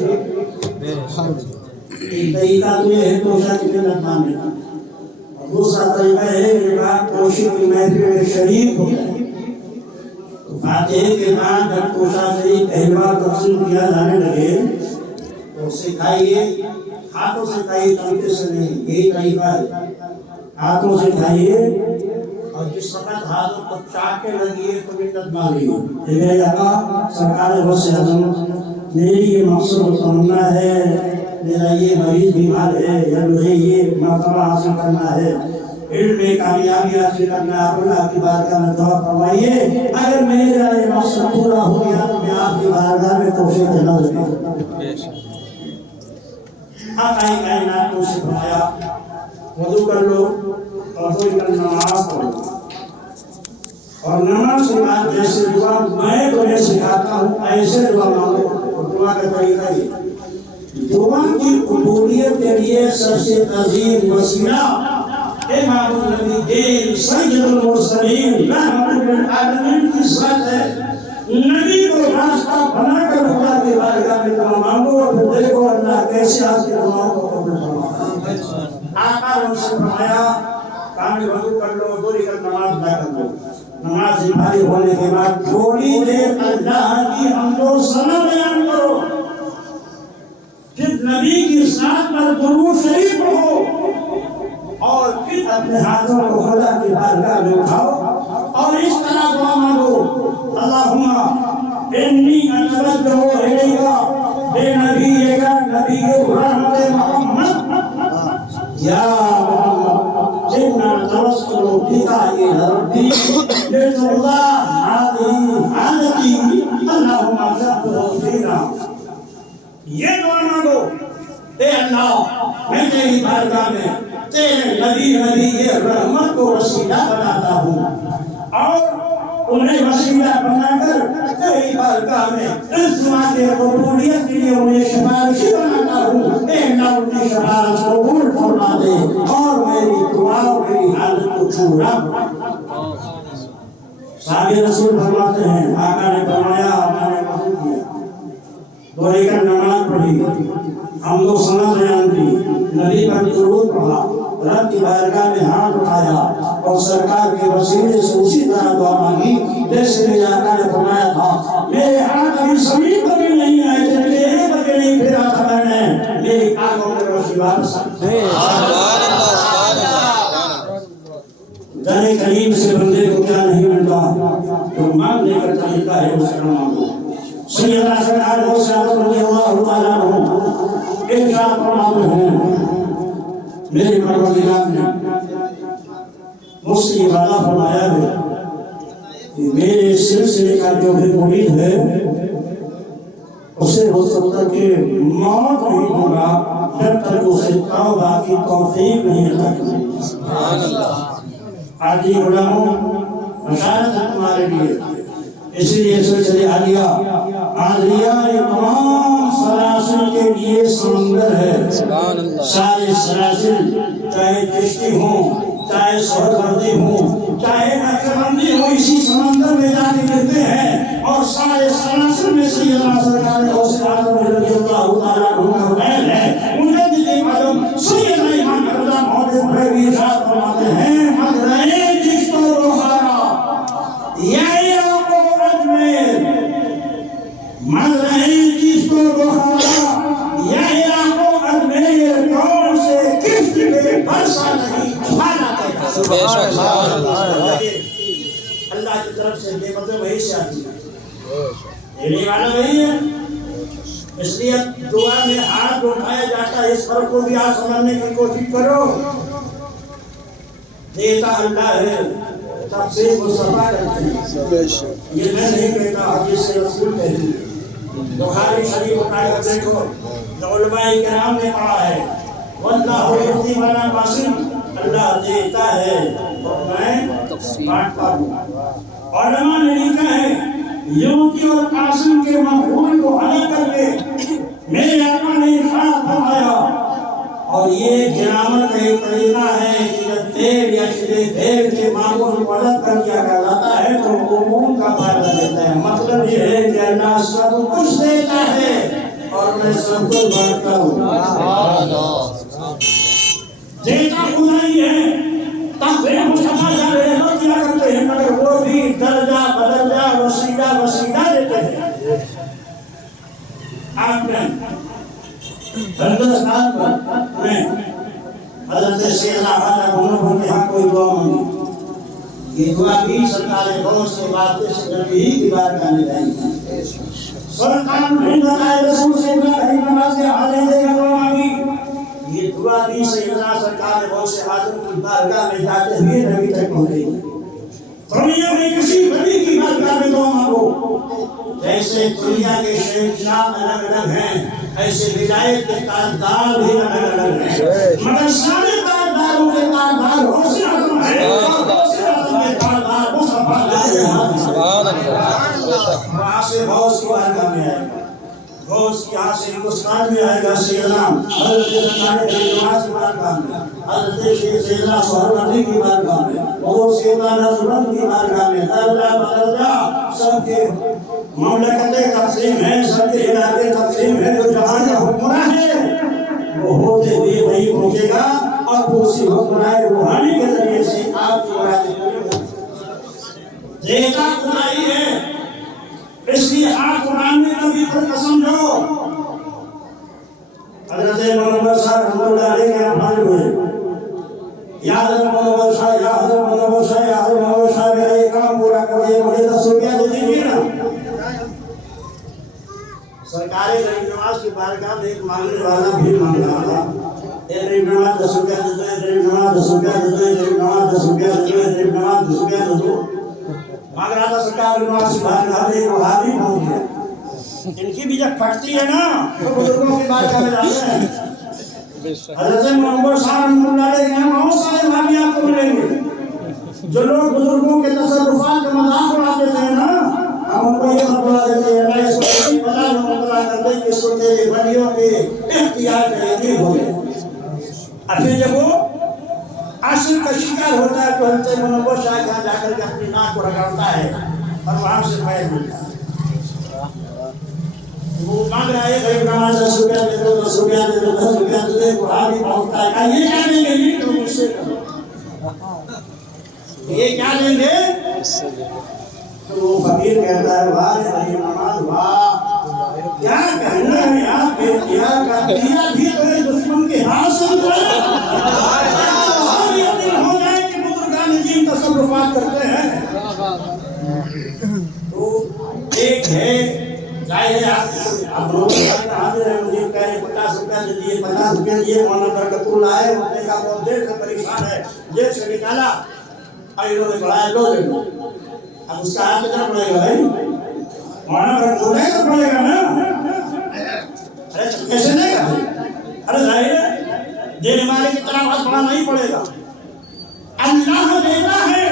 طریقہ تو یہ ہے توشہ کتنے نظام ہے، اور دوسرا طریقہ ہے کہ آپ توشے کی محفل میں شریک ہو جائے۔ فاتحے کے بعد جب توشہ شریف پہلی بار تقسیم کیا جانے لگے تو اسے کھائیے، ہاتھوں سے کھائیے، طریقے سے نہیں، یہی طریقہ ہے، ہاتھوں سے کھائیے، اور جس وقت ہاتھوں کو چاٹنے لگیے تو منت مانگیے، میرے آقا سرکار غوث اعظم، میری یہ مقصد و تمنا ہے، میرا یہ مریض بیمار ہے یا مجھے یہ مرتبہ حاصل کرنا ہے، علم میں کامیابی حاصل کرنا ہے، اللہ کی بارگاہ میں دعا فرمائیے۔ اگر میرا یہ مقصد پورا ہو گیا تو میں آپ کی بارگاہ میں توفیق دینا لگے۔ آقا کائنات نے اسے فرمایا وضو کر لو اور کوئی کر نماز پڑھو، اور نماز کے بعد جیسے دعا میں تمہیں سکھاتا ہوں ایسے دعا مانگو۔ اور دعا کا طریقہ یہ، دعا کی قبولیت کے لیے سب سے عظیم وسیلہ امام النبیین سید المرسلین رحمت للعالمین کی ذات ہے۔ نبی کو راستہ بنا کر خدا کی بارگاہ میں دعا مانگو، اور پھر دیکھو اللہ کیسے آپ کی دعاؤں کو قبول فرماتا ہے۔ آقا نے سے فرمایا کامل وضو کر لو، 2 رکعت نماز ادا کر لو، نماز سے فارغ ہونے کے بعد تھوڑی دیر اللہ کی حمد و ثنا بیان کرو، پھر نبی کی ذات پر درود شریف پڑھو، اور پھر اپنے ہاتھوں کو خدا کی بارگاہ میں اٹھاؤ اور اس طرح دعا مانگو، اللہم انی اتوجہ الیک بنبیک نبی رحمت محمد یا محمد انا نتوسل بک الی ربی لترضى هذه حاجتی اللہم اغفر فینا۔ یہ دعا مانگو، اے اللہ میں تیری بارگاہ میں تیرے نبی یہ رحمت کو وسیلہ بناتا ہوں، اور انہیں وسیلہ بنا کر تیری بارگاہ میں اس دعا کے قبولیت کے لیے انہیں سفارشی بناتا ہوں۔ اے اللہ ان کی سفارش قبول فرما دے اور میری دعا میری حالت کو چھوڑا۔ سارے رسول فرماتے ہیں، آقا نے فرمایا میں نے وضو کیا، 2 رکعت نماز پڑھی، حمد و ثنا بیان کی، نبی پر درود پڑھا، رب کی بارگاہ میں ہاتھ اٹھایا اور سرکار کے وسیلے سے اسی طرح دعا مانگی جیسے میرے آقا نے فرمایا تھا۔ میرے ہاتھ ابھی زمین پر بھی نہیں آئے تھے، چہرے پر بھی نہیں پھیرا تھا میں نے، میری آنکھوں میں روشنی واپس آئی۔ در کریم سے بندے کو کیا نہیں ملتا، تو مانگنے کا طریقہ ہے اس کا مانگو۔ سیدنا سرکار غوث اعظم رضی اللہ تعالیٰ عنہ ارشاد فرماتے ہیں، میرے پروردگار نے مجھ سے یہ وعدہ فرمایا ہے کہ میرے سلسلے کا جو بھی مرید ہے اسے ہو سکتا کہ موت نہیں ہوگا جب تک اسے توبہ کی توفیق نہیں عطا کی۔ سبحان اللہ۔ آج یہ علماء بشارت ہے تمہارے لیے، اس لیے سلسلے عالیہ یہ تمام سلاسل کے لیے سمندر ہے۔ سارے سلاسل چاہے چشتی ہوں، چاہے سہروردی ہوں، چاہے نقشبندی ہوں، اسی سمندر میں جا کے ملتے ہیں، اور سارے سلاسل میں سیدنا سرکار غوث اعظم رضی اللہ تعالیٰ عنہ کا فیض ہے۔ وہی سے آتی ہے، دینے والا وہی ہے۔ اس لیے دعا میں ہاتھ اٹھایا جاتا ہے، اس فرق کو بھی آپ سمجھنے کی کوشش کرو۔ دیتا اللہ ہے، تقسیم مصطفیٰ کرتے ہیں، یہ میں نہیں کہتا، حدیث رسول کہتی ہے۔ بخاری شریف اٹھا کر دیکھو، جو علماء کرام نے پڑھا ہے، واللہ یعطی ولا قاسم، اللہ دیتا ہے اور میں بانٹتا ہوں۔ علماء نے لکھا ہے یعطی اور قاسم کے مفعول کو الگ کر کے میرے آقا نے ارشاد فرمایا، اور یہ گرامر کا ایک طریقہ ہے کہ جب دیر یا شدے دیر کے معمول کو الگ کر دیا جاتا ہے تو عموم کا فائدہ دیتا ہے۔ مطلب یہ ہے کہ اللہ سب کچھ دیتا ہے اور میں سب کچھ بانٹتا ہوں۔ دیتا خدا ہی ہے، تقسیم مصطفیٰ صاحب کیا کرتے ہیں، مگر وہ بھی درجہ بدرجہ وسیلہ دیتے ہیں۔ آپ نے ہندوستان میں حضرت سیدنا خواجہ گولڈ کے حق کوئی دعا مانگی، یہ دعا بھی سرکار غوث کے واسطے سے نبی ہی کی بارگاہ میں جائی ہے۔ سرکار ہند رسول سے ابراہیم نماز کے حاضر دے کر دعا مانگی، یہ دعا بھی سیدنا سرکار غوث حاضر کی بارگاہ میں جاتے ہوئے نبی تک پہنچی۔ دنیا میں کسی نبی کی بارگاہ میں دعا مانگو، جیسے دنیا کے شہنشاہ الگ الگ ہیں، ایسے ولایت کے تاجدار بھی الگ الگ ہیں، مگر سارے تاجداروں کے تاجدار غوث اعظم ہیں، غوث اعظم کے تاجدار مصطفیٰ وہاں سے غوث کی بارگاہ میں آئے گا، غوث یہاں سے ہندوستان میں آئے گا، سیدنا حضرت سرکار نواز کی بارگاہ میں، حضرت سیدنا سہر علی کی بارگاہ میں، اور سیدنا نظربند کی بارگاہ میں، درجہ بدرجہ سب کے مملکتیں تقسیم ہیں، سب کے علاقے تقسیم ہیں، جو جہاں کا حکمراں ہے وہ ہوتے ہوئے وہی پہنچے گا، اور اسی حکمراں روحانی کے ذریعے سے آپ کی مرادیں پوری ہوں۔ دیتا خدا ہی ہے، اس لیے آپ قرآن میں کبھی فرق سمجھو۔ حضرت منور صاحب رحمۃ اللہ علیہ کے ہمارے ہوئے، یا حضرت منور صاحب، یا حضرت منور صاحب، یا حضرت منور صاحب میرا یہ کام پورا کر دیں، مجھے 10 روپیہ دے دیجیے نا۔ سرکار غریب نواز کی بارگاہ میں ایک مانگنے والا بھی مانگ رہا تھا، اے غریب نواز 10 روپیہ دے دو، غریب نواز 10 روپیہ دے دو، غریب نواز 10 روپیہ دے دو، غریب نواز 10 روپیہ دے دو۔ مانگ رہا تھا سرکار نواز کی بارگاہ میں، ایک وہابی پہنچ گیا۔ ان کی بھی جب پھٹتی ہے نا تو بزرگوں کی بارگاہ میں جاتے ہیں۔ حضرت محمد صاحب رحمۃ اللہ علیہ کے یہاں بہت سارے وہابی آپ کو ملیں گے، جو لوگ بزرگوں کے تصرفات کا مذاق اڑاتے تھے نا، ہم ان کو یہ مطلع دیتے ہیں، میں اس کو نہیں پتا جو مطلع کر دیں کہ اس کو تیرے بڑیوں کے اختیار کا یقین ہو گئے۔ پھر جب وہ عاشق کا شکار ہوتا ہے تو حضرت محمد شاہ یہاں جا کر کے اپنی ناک کو رگڑتا ہے اور وہاں سے فیض ملتا ہے۔ وہ مانگ رہا ہے غریب نواز 10 روپیہ دے دو، 10 روپیہ دے دو، 10 روپیہ دے دو، وہاں بھی پہنچتا ہے، یہ کیا دیں گے؟ یہ تو مجھ سے کرو، یہ کیا دیں گے؟ تو وہ فقیر کہتا ہے واہ غریب نواز واہ، کیا کہنا ہے آپ کے کیا کر دیا بھی تیرے دشمن کے ہاتھ سے ہو جائے کہ بزرگان دین تصرفات کرتے ہیں۔ تو ایک ہے ظاہر ہے آپ لوگ حاضر ہیں، مجھے کہہ رہے 50 روپیہ دے دیے، 50 روپیہ دیے، مولانا برکت اللہ ہے، وہ دیکھا بہت دیر سے پریشان ہے، جیب سے نکالا اور انہوں نے بڑھایا 2 دے دو۔ اب اس کا ہاتھ کتنا پڑے گا بھائی؟ مولانا برکت اللہ ہے تو پڑے گا نا، ارے کیسے دے گا؟ ارے ظاہر ہے دینے والے کی طرح بہت بڑا نہیں پڑے گا، اللہ دیتا ہے،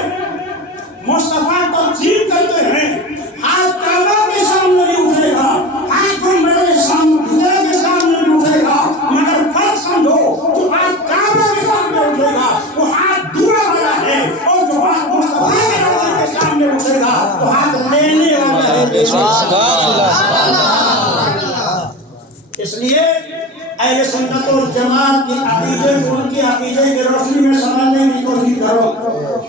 مصطفیٰ تقسیم کرتے ہیں۔ ہاتھ کعبہ کے سامنے نہیں اٹھے گا، ہاتھ میرے سامنے کے سامنے نہیں اٹھے گا، مگر فرق سمجھو، جو ہاتھ کعبہ کے سامنے اٹھے گا وہ ہاتھ دورا والا ہے، اور جو ہاتھ مصطفیٰ کے سامنے اٹھے گا وہ ہاتھ لینے والا ہے۔ اس لیے اہل سنت و جماعت کی عقیدے کو ان کی عقیدے کی روشنی میں سمجھنے کی کوشش کرو۔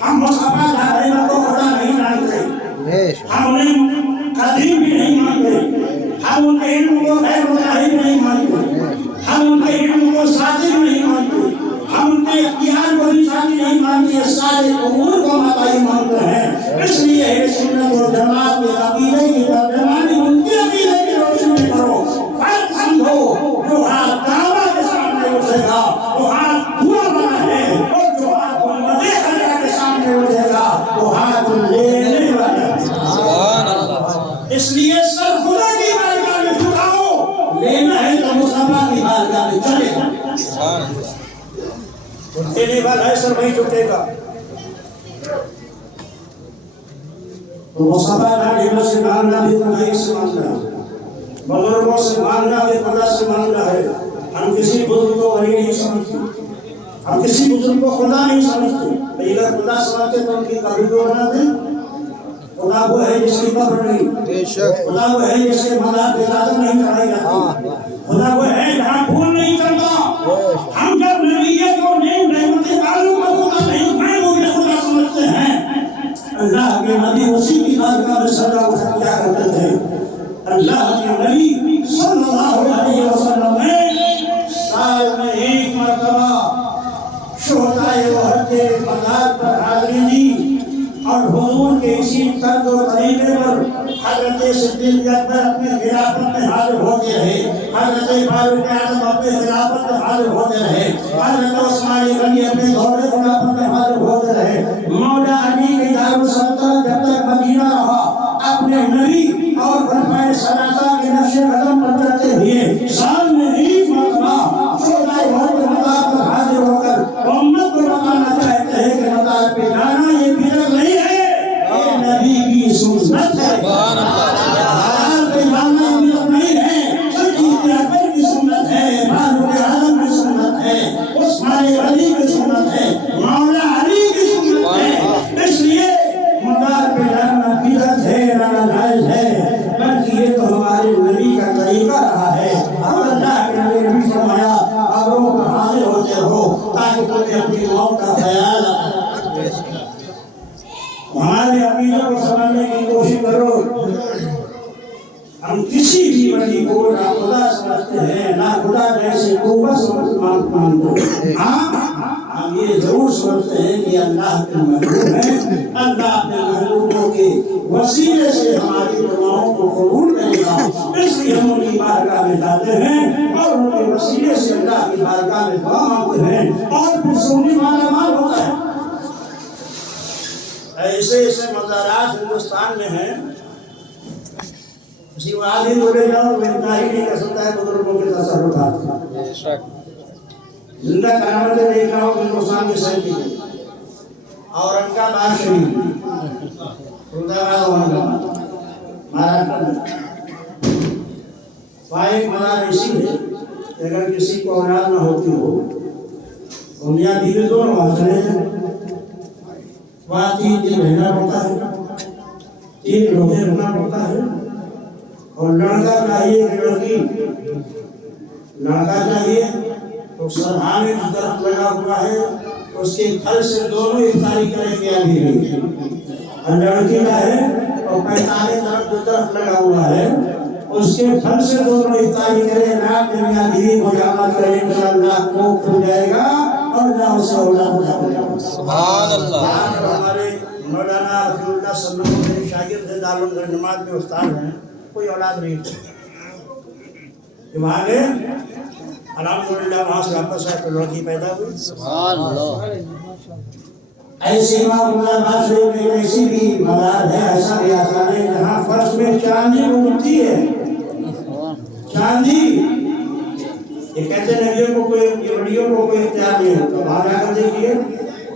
ہم مصطفیٰ دائرہ کو خدا نہیں مانتے، ہم انہیں قدیم بھی نہیں مانتے، ہم ان کے علم کو غیر متعین نہیں مانتے، ہم ان کے علم کو ذاتی نہیں مانتے، ہم ان کے اختیار کو بھی ذاتی نہیں مانتے، سارے امور کو متعین مانتے ہیں۔ اس لیے اہل سنت و جماعت کے عقیدے کی ترجمانی ان کے عقیدے کی روشنی میں کرو. فرق سمجھو, جو ہاتھ کعبہ کے سامنے اٹھے گا وہ ہاتھ دھواں بنا ہے, اور جو ہاتھ امت خدا کے سامنے اٹھے گا وہ ہاتھ لینے والا ہے. سبحان اللہ. اس لیے سر خدا کی بارگاہ میں جھکاؤ, لینا ہے تو مصطفیٰ کی بارگاہ میں چلے. سبحان اللہ. دینے والا ہے سر وہی جھکے گا. تو مصطفیٰ کا سے مانگنا بھی خدا سے مانگنا ہے, بزرگوں سے مانگنا بھی خدا سے مانگنا ہے. ہم کسی بزرگ کو ولی نہیں سمجھتے, ہم کسی بزرگ کو خدا نہیں سمجھتے. اگر خدا سمجھتے تو ان کی قبر کو بناتے. خدا وہ ہے جس کی قبر نہیں, خدا وہ ہے جس کے مزار پہ چادر نہیں چڑھائی جاتی, خدا وہ ہے جہاں پھول نہیں چڑھتا. ہم جب نبیت اور نعمت رحمت عالم کو خدا نہیں مانگتے خدا سمجھتے ہیں. اللہ کے نبی اسی کی بارگاہ میں سجدہ اٹھا کیا کرتے تھے. اللہ کے نبی صلی اللہ علیہ وسلم نے سال میں ایک مرتبہ شہدائے احد کے مزار پر حاضری دی, اور حضور کے اسی طرز و طریقے پر حضرت صدیق اکبر اپنے خلافت میں حاضر ہوتے رہے, حضرت فاروق اعظم اپنے خلافت میں حاضر ہوتے رہے, حضرت عثمان غنی اپنے دور خلافت میں حاضر ہوتے رہے. مولا علی کے دارالسلطنت جب تک مدینہ رہا, اپنے نبی اور خلفائے ثلاثہ کے نقش قدم پر چلتے ہوئے سال میں ایک مرتبہ شہدائے احد کے مزار پر حاضر ہو کر امت کو بتانا چاہتے ہیں کہ مزار پہ جانا یہ بدعت نہیں ہے, یہ نبی کی سنت ہے. سبحان اللہ. مزار پہ جانا بدعت نہیں ہے, صدیق اکبر کی سنت ہے, فاروق اعظم کی سنت ہے, عثمان غنی کی سنت ہے, مولا علی کی سنت ہے. اس لیے مزار پہ جانا بدعت ہے نہ ناجائز ہے, بلکہ یہ تو ہمارے نبی کا طریقہ رہا ہے. اور اللہ کے نبی نے فرمایا قبروں پر حاضر ہوتے رہو تاکہ تمہیں اپنی موت کا خیال آئے. ہمارے عقیدے کو سمجھنے کی کوشش کرو. ہم کسی بھی ولی کو نہ خدا سمجھتے ہیں نہ خدا جیسے قوت مانتے ہیں. ہم یہ ضرور سمجھتے ہیں کہ اللہ کے محبوب ہیں, اللہ اپنے محبوبوں کے وسیلے سے ہماری دعاؤں کو قبول کرے گا. اس لیے ہم ان کی بارگاہ میں جاتے ہیں اور ان کے وسیلے سے اللہ کی بارگاہ میں دعا مانگتے ہیں, اور پھر سننے والا مال ہوتا ہے. ایسے ایسے مزارات ہندوستان میں ہیں, کسی کو آدھی بولے جاؤ وہ اتنا ہی نہیں کر سکتا ہے بزرگوں کے تصرفات. زندہ کرامتیں دیکھ رہا ہوں ہندوستان کے سینٹی اورنگاباد شریف, مہاراشٹر میں وہاں ایک مزار ایسی ہے کہ اگر کسی کو اولاد نہ ہوتی ہو تو میاں بیوی دونوں وہاں چلے جائیں. وہاں 3 دن رہنا پڑتا ہے, 3 روزے رکنا پڑتا ہے, اور لڑکا چاہیے کہ لڑکی, لڑکا چاہیے تو سرحا میں درخت لگا ہوا ہے, اس کے پھل سے دونوں افطاری کریں گے ابھی بھی. اور لڑکی کا ہے اور 45 طرف جو درخت لگا ہوا ہے اس کے پھل سے دونوں افطاری کریں. رات میں میاں بیوی مجاملہ کریں انشاءاللہ کو کھل جائے گا اور اللہ اسے اولاد ہو جائے گا. سبحان اللہ. ہمارے مولانا رفیع اللہ صلی اللہ علیہ وسلم شاگرد ہیں, دارالعلوم جماعت میں استاد ہیں, کوئی اولاد نہیں تھی. وہاں گئے الحمدللہ, وہاں سے واپس آئے تو لڑکی پیدا ہوئی. سبحان اللہ. ایسی امام اللہ بادشاہ میں ایسی بھی مزار ہے, ایسا بھی آسان ہے جہاں فرش میں چاندی اڑتی ہے. چاندی یہ کہتے ہیں نبیوں کو کوئی, ولیوں کو کوئی اختیار نہیں ہوتا. وہاں جا کر دیکھیے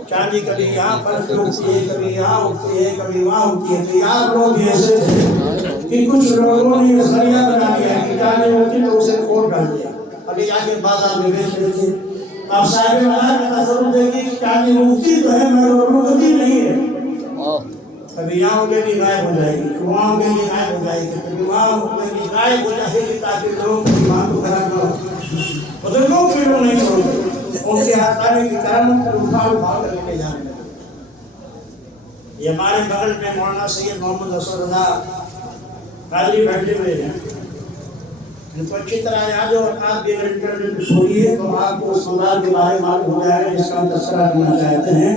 چاندی کبھی یہاں فرش پہ اٹھتی ہے, کبھی یہاں اٹھتی ہے, کبھی وہاں اٹھتی ہے. تو آپ لوگ ایسے تھے کہ کچھ لوگوں نے ذریعہ بنا دیا کہ چاندی اٹھتی تو اسے کھول ڈال دیا, ابھی جا کے بازار میں بیچ لیتے. اب صاحب مزار کا تصور دیکھیے کہ چاندی اٹھتی تو ہے مگر اٹھتی نہیں ہے. کبھی یہاں اٹھے گی غائب ہو جائے گی, وہاں اٹھے گی غائب ہو جائے گی, کبھی وہاں اٹھے گی غائب ہو جائے گی, تاکہ لوگ ایمان کو خراب نہ ہو. بزرگوں کے لوگ نہیں چھوڑتے, ان کے ہاتھ آنے کے کارن اٹھا کر لے جانے لگے. یہ ہمارے بغل میں مولانا سید محمد اسد رضا قادری بیٹھے ہوئے ہیں. ان کو اچھی طرح یاد ہو, اور آپ بھی اگر انٹرنیٹ پہ چھوڑیے تو آپ کو اس مزار کے بارے میں معلوم ہو جائے گا جس کا ہم تذکرہ کرنا چاہتے ہیں.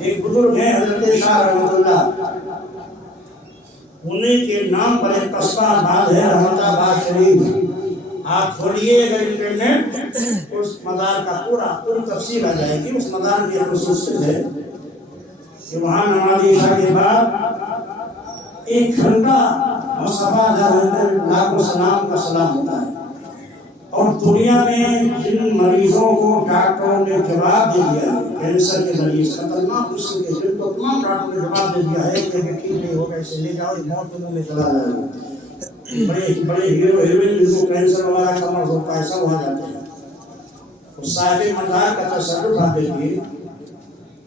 ایک بزرگ ہیں حضرت شاہ رحمۃ اللہ, انہیں کے نام پر ایک قصبہ آباد ہے رحمت آباد شریف. آپ کھولیے اگر انٹرنیٹ اس مزار کا پوری تفصیل آ جائے گی. اس مزار کی خصوصیت ہے کہ وہاں نماز عشاء کے بعد 1 گھنٹہ مصطفیٰ لاکھ السلام کا سلام ہوتا ہے. اور دنیا میں جن مریضوں کو ڈاکٹروں نے جواب دے دیا، کینسر کے مریض، خطرناک قسم کے، جن کو تمام ڈاکٹروں نے جواب دے دیا ہے کہ ٹھیک نہیں ہوگا، اسے لے جاؤ، موت کے منہ میں چلا جائے. بڑے ہیرو ہیروئن جن کو کینسر وغیرہ کا مرض ہوتا ہے سب وہاں جاتے ہیں. اس صاحب مزار کا تصرف آپ دیکھیے،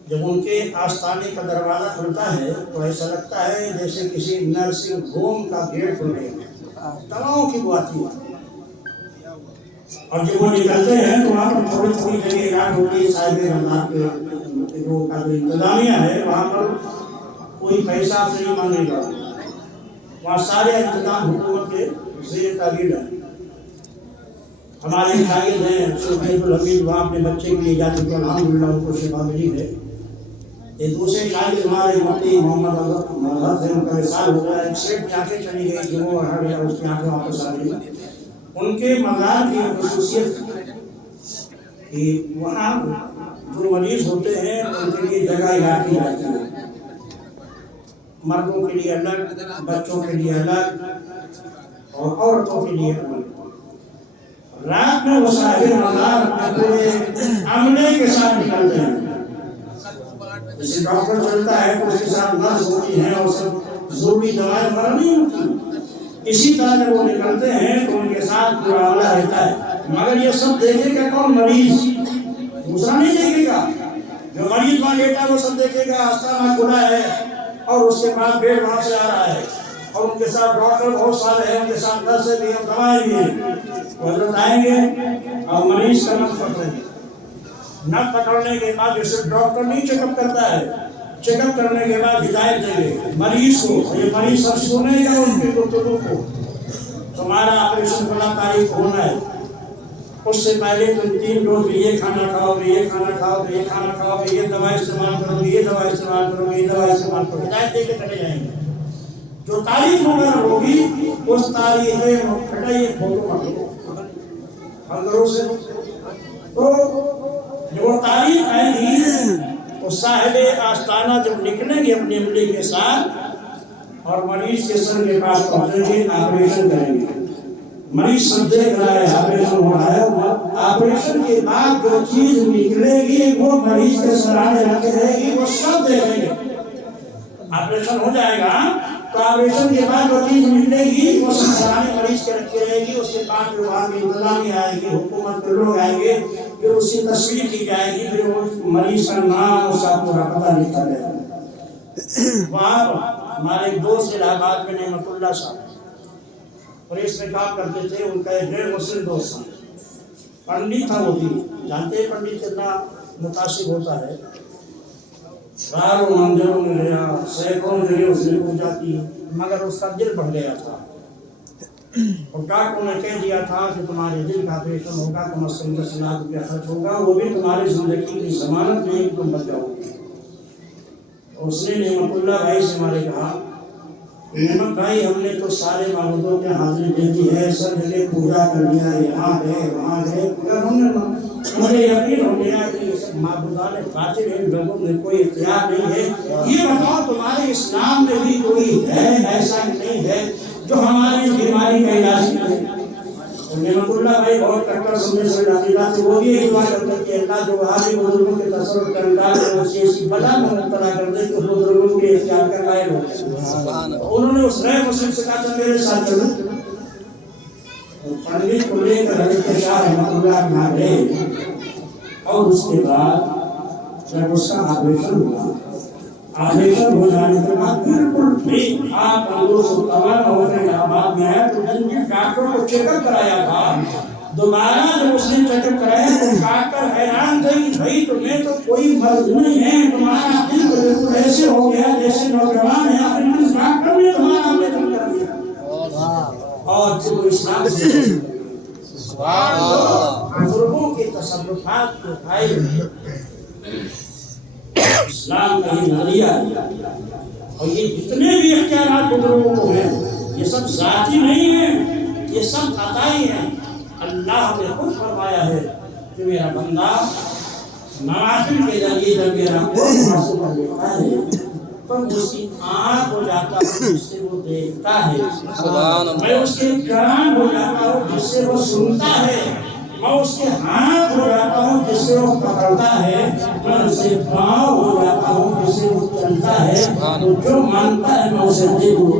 جب ان کے آستانے کا دروازہ کھلتا ہے تو ایسا لگتا ہے جیسے کسی نرسنگ ہوم کا گیٹ کھل گیا، تمام کی وہ آتی ہے. اور جب وہ نکلتے ہیں تو وہاں پر تھوڑی تھوڑی جگہ علاج ہوتی ہے. صاحب مزار کے جو انتظامیہ ہے وہاں پر کوئی پیسہ آپ سے نہیں مانگے گا، وہاں سارے انتظام حکومت کے زیر تعبیر ہیں. ہمارے شاگرد ہیں شیخ الحمید، وہاں اپنے بچے کے لیے جاتے ہیں، الحمدللہ ان کو شفا ملی ہے. ایک دوسرے شاگرد ہمارے مفتی محمد اظہر سے ان کا وصال ہوا ہے. ایک سیٹ کی آنکھیں چلی گئی کہ وہ ہر گیا، اس کی آنکھیں واپس آ گئی. ان کے مزار کی خصوصیت کہ وہاں جو مریض ہوتے ہیں ان کے لیے جگہ علاج کی جاتی ہے، مردوں کے لیے الگ، بچوں کے لیے الگ اور عورتوں کے لیے الگ. رات میں وہ صاحب مزار اپنے پورے عملے کے ساتھ نکلتے ہیں. جیسے ڈاکٹر چلتا ہے تو اس کے ساتھ نرس ہوتی ہیں اور سب ضروری دوائیں وغیرہ نہیں ہوتی، اسی طرح جب وہ نکلتے ہیں تو ان کے ساتھ پورا عملہ رہتا ہے. مگر یہ سب دیکھے گا کون؟ مریض، دوسرا نہیں دیکھے گا. جو مریض وہاں لیٹا ہے وہ سب دیکھے گا، آستانہ کھلا ہے اور اس کے بعد بیڈ وہاں سے آ رہا ہے اور ان کے ساتھ ڈاکٹر بہت سارے ہیں، ان کے ساتھ نرسیں بھی ہیں، دوائیں بھی ہیں. وہ حضرت آئیں گے اور مریض کا نبض پکڑیں گے. نبض پکڑنے کے بعد جیسے ڈاکٹر نہیں چیک اپ کرتا ہے، چیک اپ کرنے کے بعد ہدایت دیں گے مریض کو. یہ مریض سب سنے گا ان کی گفتگو کو. تمہارا آپریشن بڑا تاریخ ہونا ہے، اس سے پہلے تم 3 روز یہ کھانا کھاؤ گے، یہ کھانا کھاؤ گے، یہ کھانا کھاؤ گے، یہ دوا استعمال کرو گے، یہ دوا استعمال کرو گے، یہ دوا استعمال کرو گے. ہدایت دے کے چلے جائیں گے. جو تاریخ وغیرہ ہوگی اس تاریخ یہ فوٹو اندروں سے تو جو تاریخ آئے گی وہ صاحب آستانہ جب نکلیں گے اپنے عملے کے ساتھ اور مریض کے سر کے پاس پہنچیں گے، آپریشن کریں گے. مریض سب دیکھ رہا ہے آپریشن ہو رہا ہے. آپریشن کے بعد جو چیز نکلے گی وہ مریض کے سرانے رکھے رہے گی، وہ سب دیکھیں گے. آپریشن ہو جائے گا تو آپریشن کے بعد جو چیز نکلے گی وہ سب سرانے مریض کے رکھے رہے گی. اس کے بعد جو وہاں کی انتظامیہ آئے گی، حکومت کے لوگ آئیں گے، پھر اس کی تصویر کی جائے گی، پھر وہ مریض کا نام، اس کا پورا پتہ لکھا جائے گا. وہاں ہمارے ایک دوست الہ آباد میں نعمت اللہ صاحب پریس میں کام کرتے تھے. ان کا ایک غیر مسلم دوست تھا، پنڈت تھا. وہ بھی جانتے ہیں پنڈت کتنا متاثر ہوتا ہے. ہزاروں مندروں میں گیا، سینکڑوں جگہ اس نے پوجا کی، مگر اس کا دل بڑھ گیا تھا. اور ڈاکٹروں نے کہہ دیا تھا کہ تمہارے دل کا آپریشن ہوگا، کم از کم 10 لاکھ روپیہ خرچ ہوگا، وہ بھی تمہاری زندگی کی ضمانت نہیں کہ تم بچ جاؤ گے. اس نے نعمت اللہ بھائی سے ہمارے کہا، نعمت بھائی ہم نے تو سارے معبودوں کے حاضری دے دی ہے، سب جگہ پوجا کر لیا، یہاں گئے وہاں گئے، مگر ہمیں یقین ہو گیا کہ یہ سب معبودان باطل ہیں، لوگوں میں کوئی اختیار نہیں ہے. یہ بتاؤ تمہارے اسلام میں بھی کوئی ہے ایسا نہیں ہے جو ہماری بیماری کا علاج کرے؟ نعمت اللہ بھائی بہت کٹر سننے سے عقیدہ تھے. وہ بھی ایک دعا کرتے کہ اللہ جو وہابی بزرگوں کے تصرف کا انکار ہے وہ ایسی بلا میں مبتلا کر دے کہ بزرگوں کے اختیار کا قائل ہو. انہوں نے اس غیر مسلم سے کہا تھا میرے ساتھ چلو. پنڈت کو لے کر حضرت شاہ رحمۃ اللہ یہاں گئے اور اس کے بعد جب اس کا آپریشن ہوا، آپریشن ہو جانے کے بعد بالکل ٹھیک آپ تندرست تمام ہو کر آباد میں آیا تو جن ڈاکٹر کو چیک اپ کرایا تھا، دوبارہ جب اس نے چیک اپ کرایا تو ڈاکٹر حیران تھے کہ بھائی تمہیں تو کوئی مرض نہیں ہے، تمہارا دل بالکل ایسے ہو گیا جیسے نوجوان ہے. آخر ڈاکٹر نے تمہارا آپریشن کر دیا اور جو اسلام سے بزرگوں کے تصرفات کو قائل اسلام کا ہی نظریہ. اور یہ جتنے بھی اختیارات بزرگوں کو ہیں یہ سب ذاتی نہیں ہیں، یہ سب عطائی ہیں۔ اللہ نے خود فرمایا ہے کہ میرا بندہ نوافل کے ذریعے جب میرا قرب حاصل کر لیتا ہے تو اس کی آنکھ ہو جاتا ہوں جس سے وہ دیکھتا ہے، سبحان اللہ، میں اس کے کان ہو جاتا ہوں جس سے وہ سنتا ہے، میں اس کے ہاتھ ہو جاتا ہوں جس سے وہ پکڑتا ہے، میں اس کے پاؤں ہو جاتا ہوں جس سے وہ چلتا ہے۔ تو جو مانتا ہے میں اسے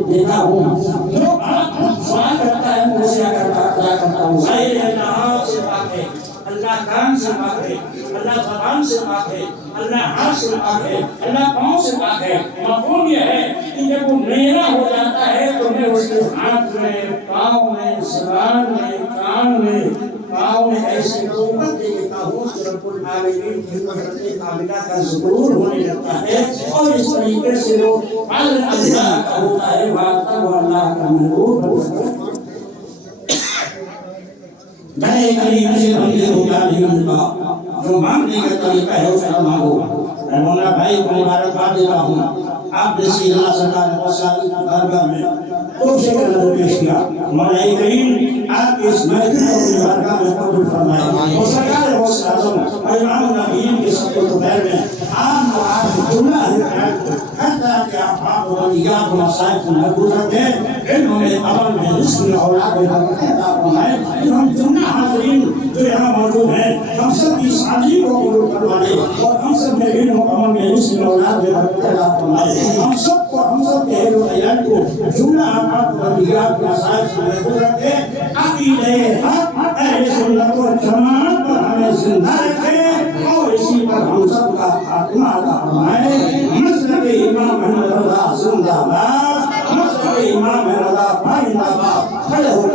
دیتا ہوں، جو سوال کرتا ہے میں اسے ادا کرتا ہوں۔ اللہ سے پاک ہے، اللہ کان سے پاک ہے، اللہ زبان سے پاک ہے، اللہ ہاتھ سے پاک ہے، اللہ پاؤں سے پاک ہے۔ مفہوم یہ ہے کہ جب وہ میرا ہو جاتا ہے تو میں اس کے ہاتھ میں، پاؤں میں، زبان میں، کان میں، پاؤں میں ایسے قوت دے دیتا ہوں کہ رب العالمین کی قدرت کاملہ کا ظہور ہونے لگتا ہے، اور اس طریقے سے وہ اللہ کا ہوتا ہے، واقعہ وہ اللہ کا محبوب ہوتا ہے۔ میں کریم سے بندے ہو جانے کا جو مانگنے کا طریقہ ہے اسے مانگو۔ میں مولانا بھائی کو مبارکباد دیتا ہوں، آپ نے سیدھا سرکار موسیٰ کی بارگاہ میں توفے کا نظر پیش کیا۔ مولا کریم آپ کی اس محفل کو اپنی بارگاہ میں قبول فرمائے، اور سرکار غوث اعظم اور امام النبیین کے سب کو دوپہر میں آپ و آپ جملہ ہدایت کو ہر طرح کے افراد و علیات و مسائل کو محفوظ رکھیں، علم میں، عمل میں، رزق میں، اولاد میں برکت عطا فرمائے۔ ہم جملہ حاضرین جو یہاں موجود ہیں ہم سب کی سعادی کو قبول فرمائے، اور ہم سب کے علم و عمل میں، رزق میں، اولاد میں برکت عطا فرمائے۔ ہم سب کے اہل و عیال کو جملہ آفات و علیات و مسائل سے محفوظ رکھے، عقیدہ حق اہل سنت و جماعت پر ہمیں زندہ رکھے، اور اسی پر ہم سب کا خاتمہ عطا فرمائے۔ مسلک امام احمد رضا زندہ باد، مسلک امام رضا پائندہ باد، کھڑے ہو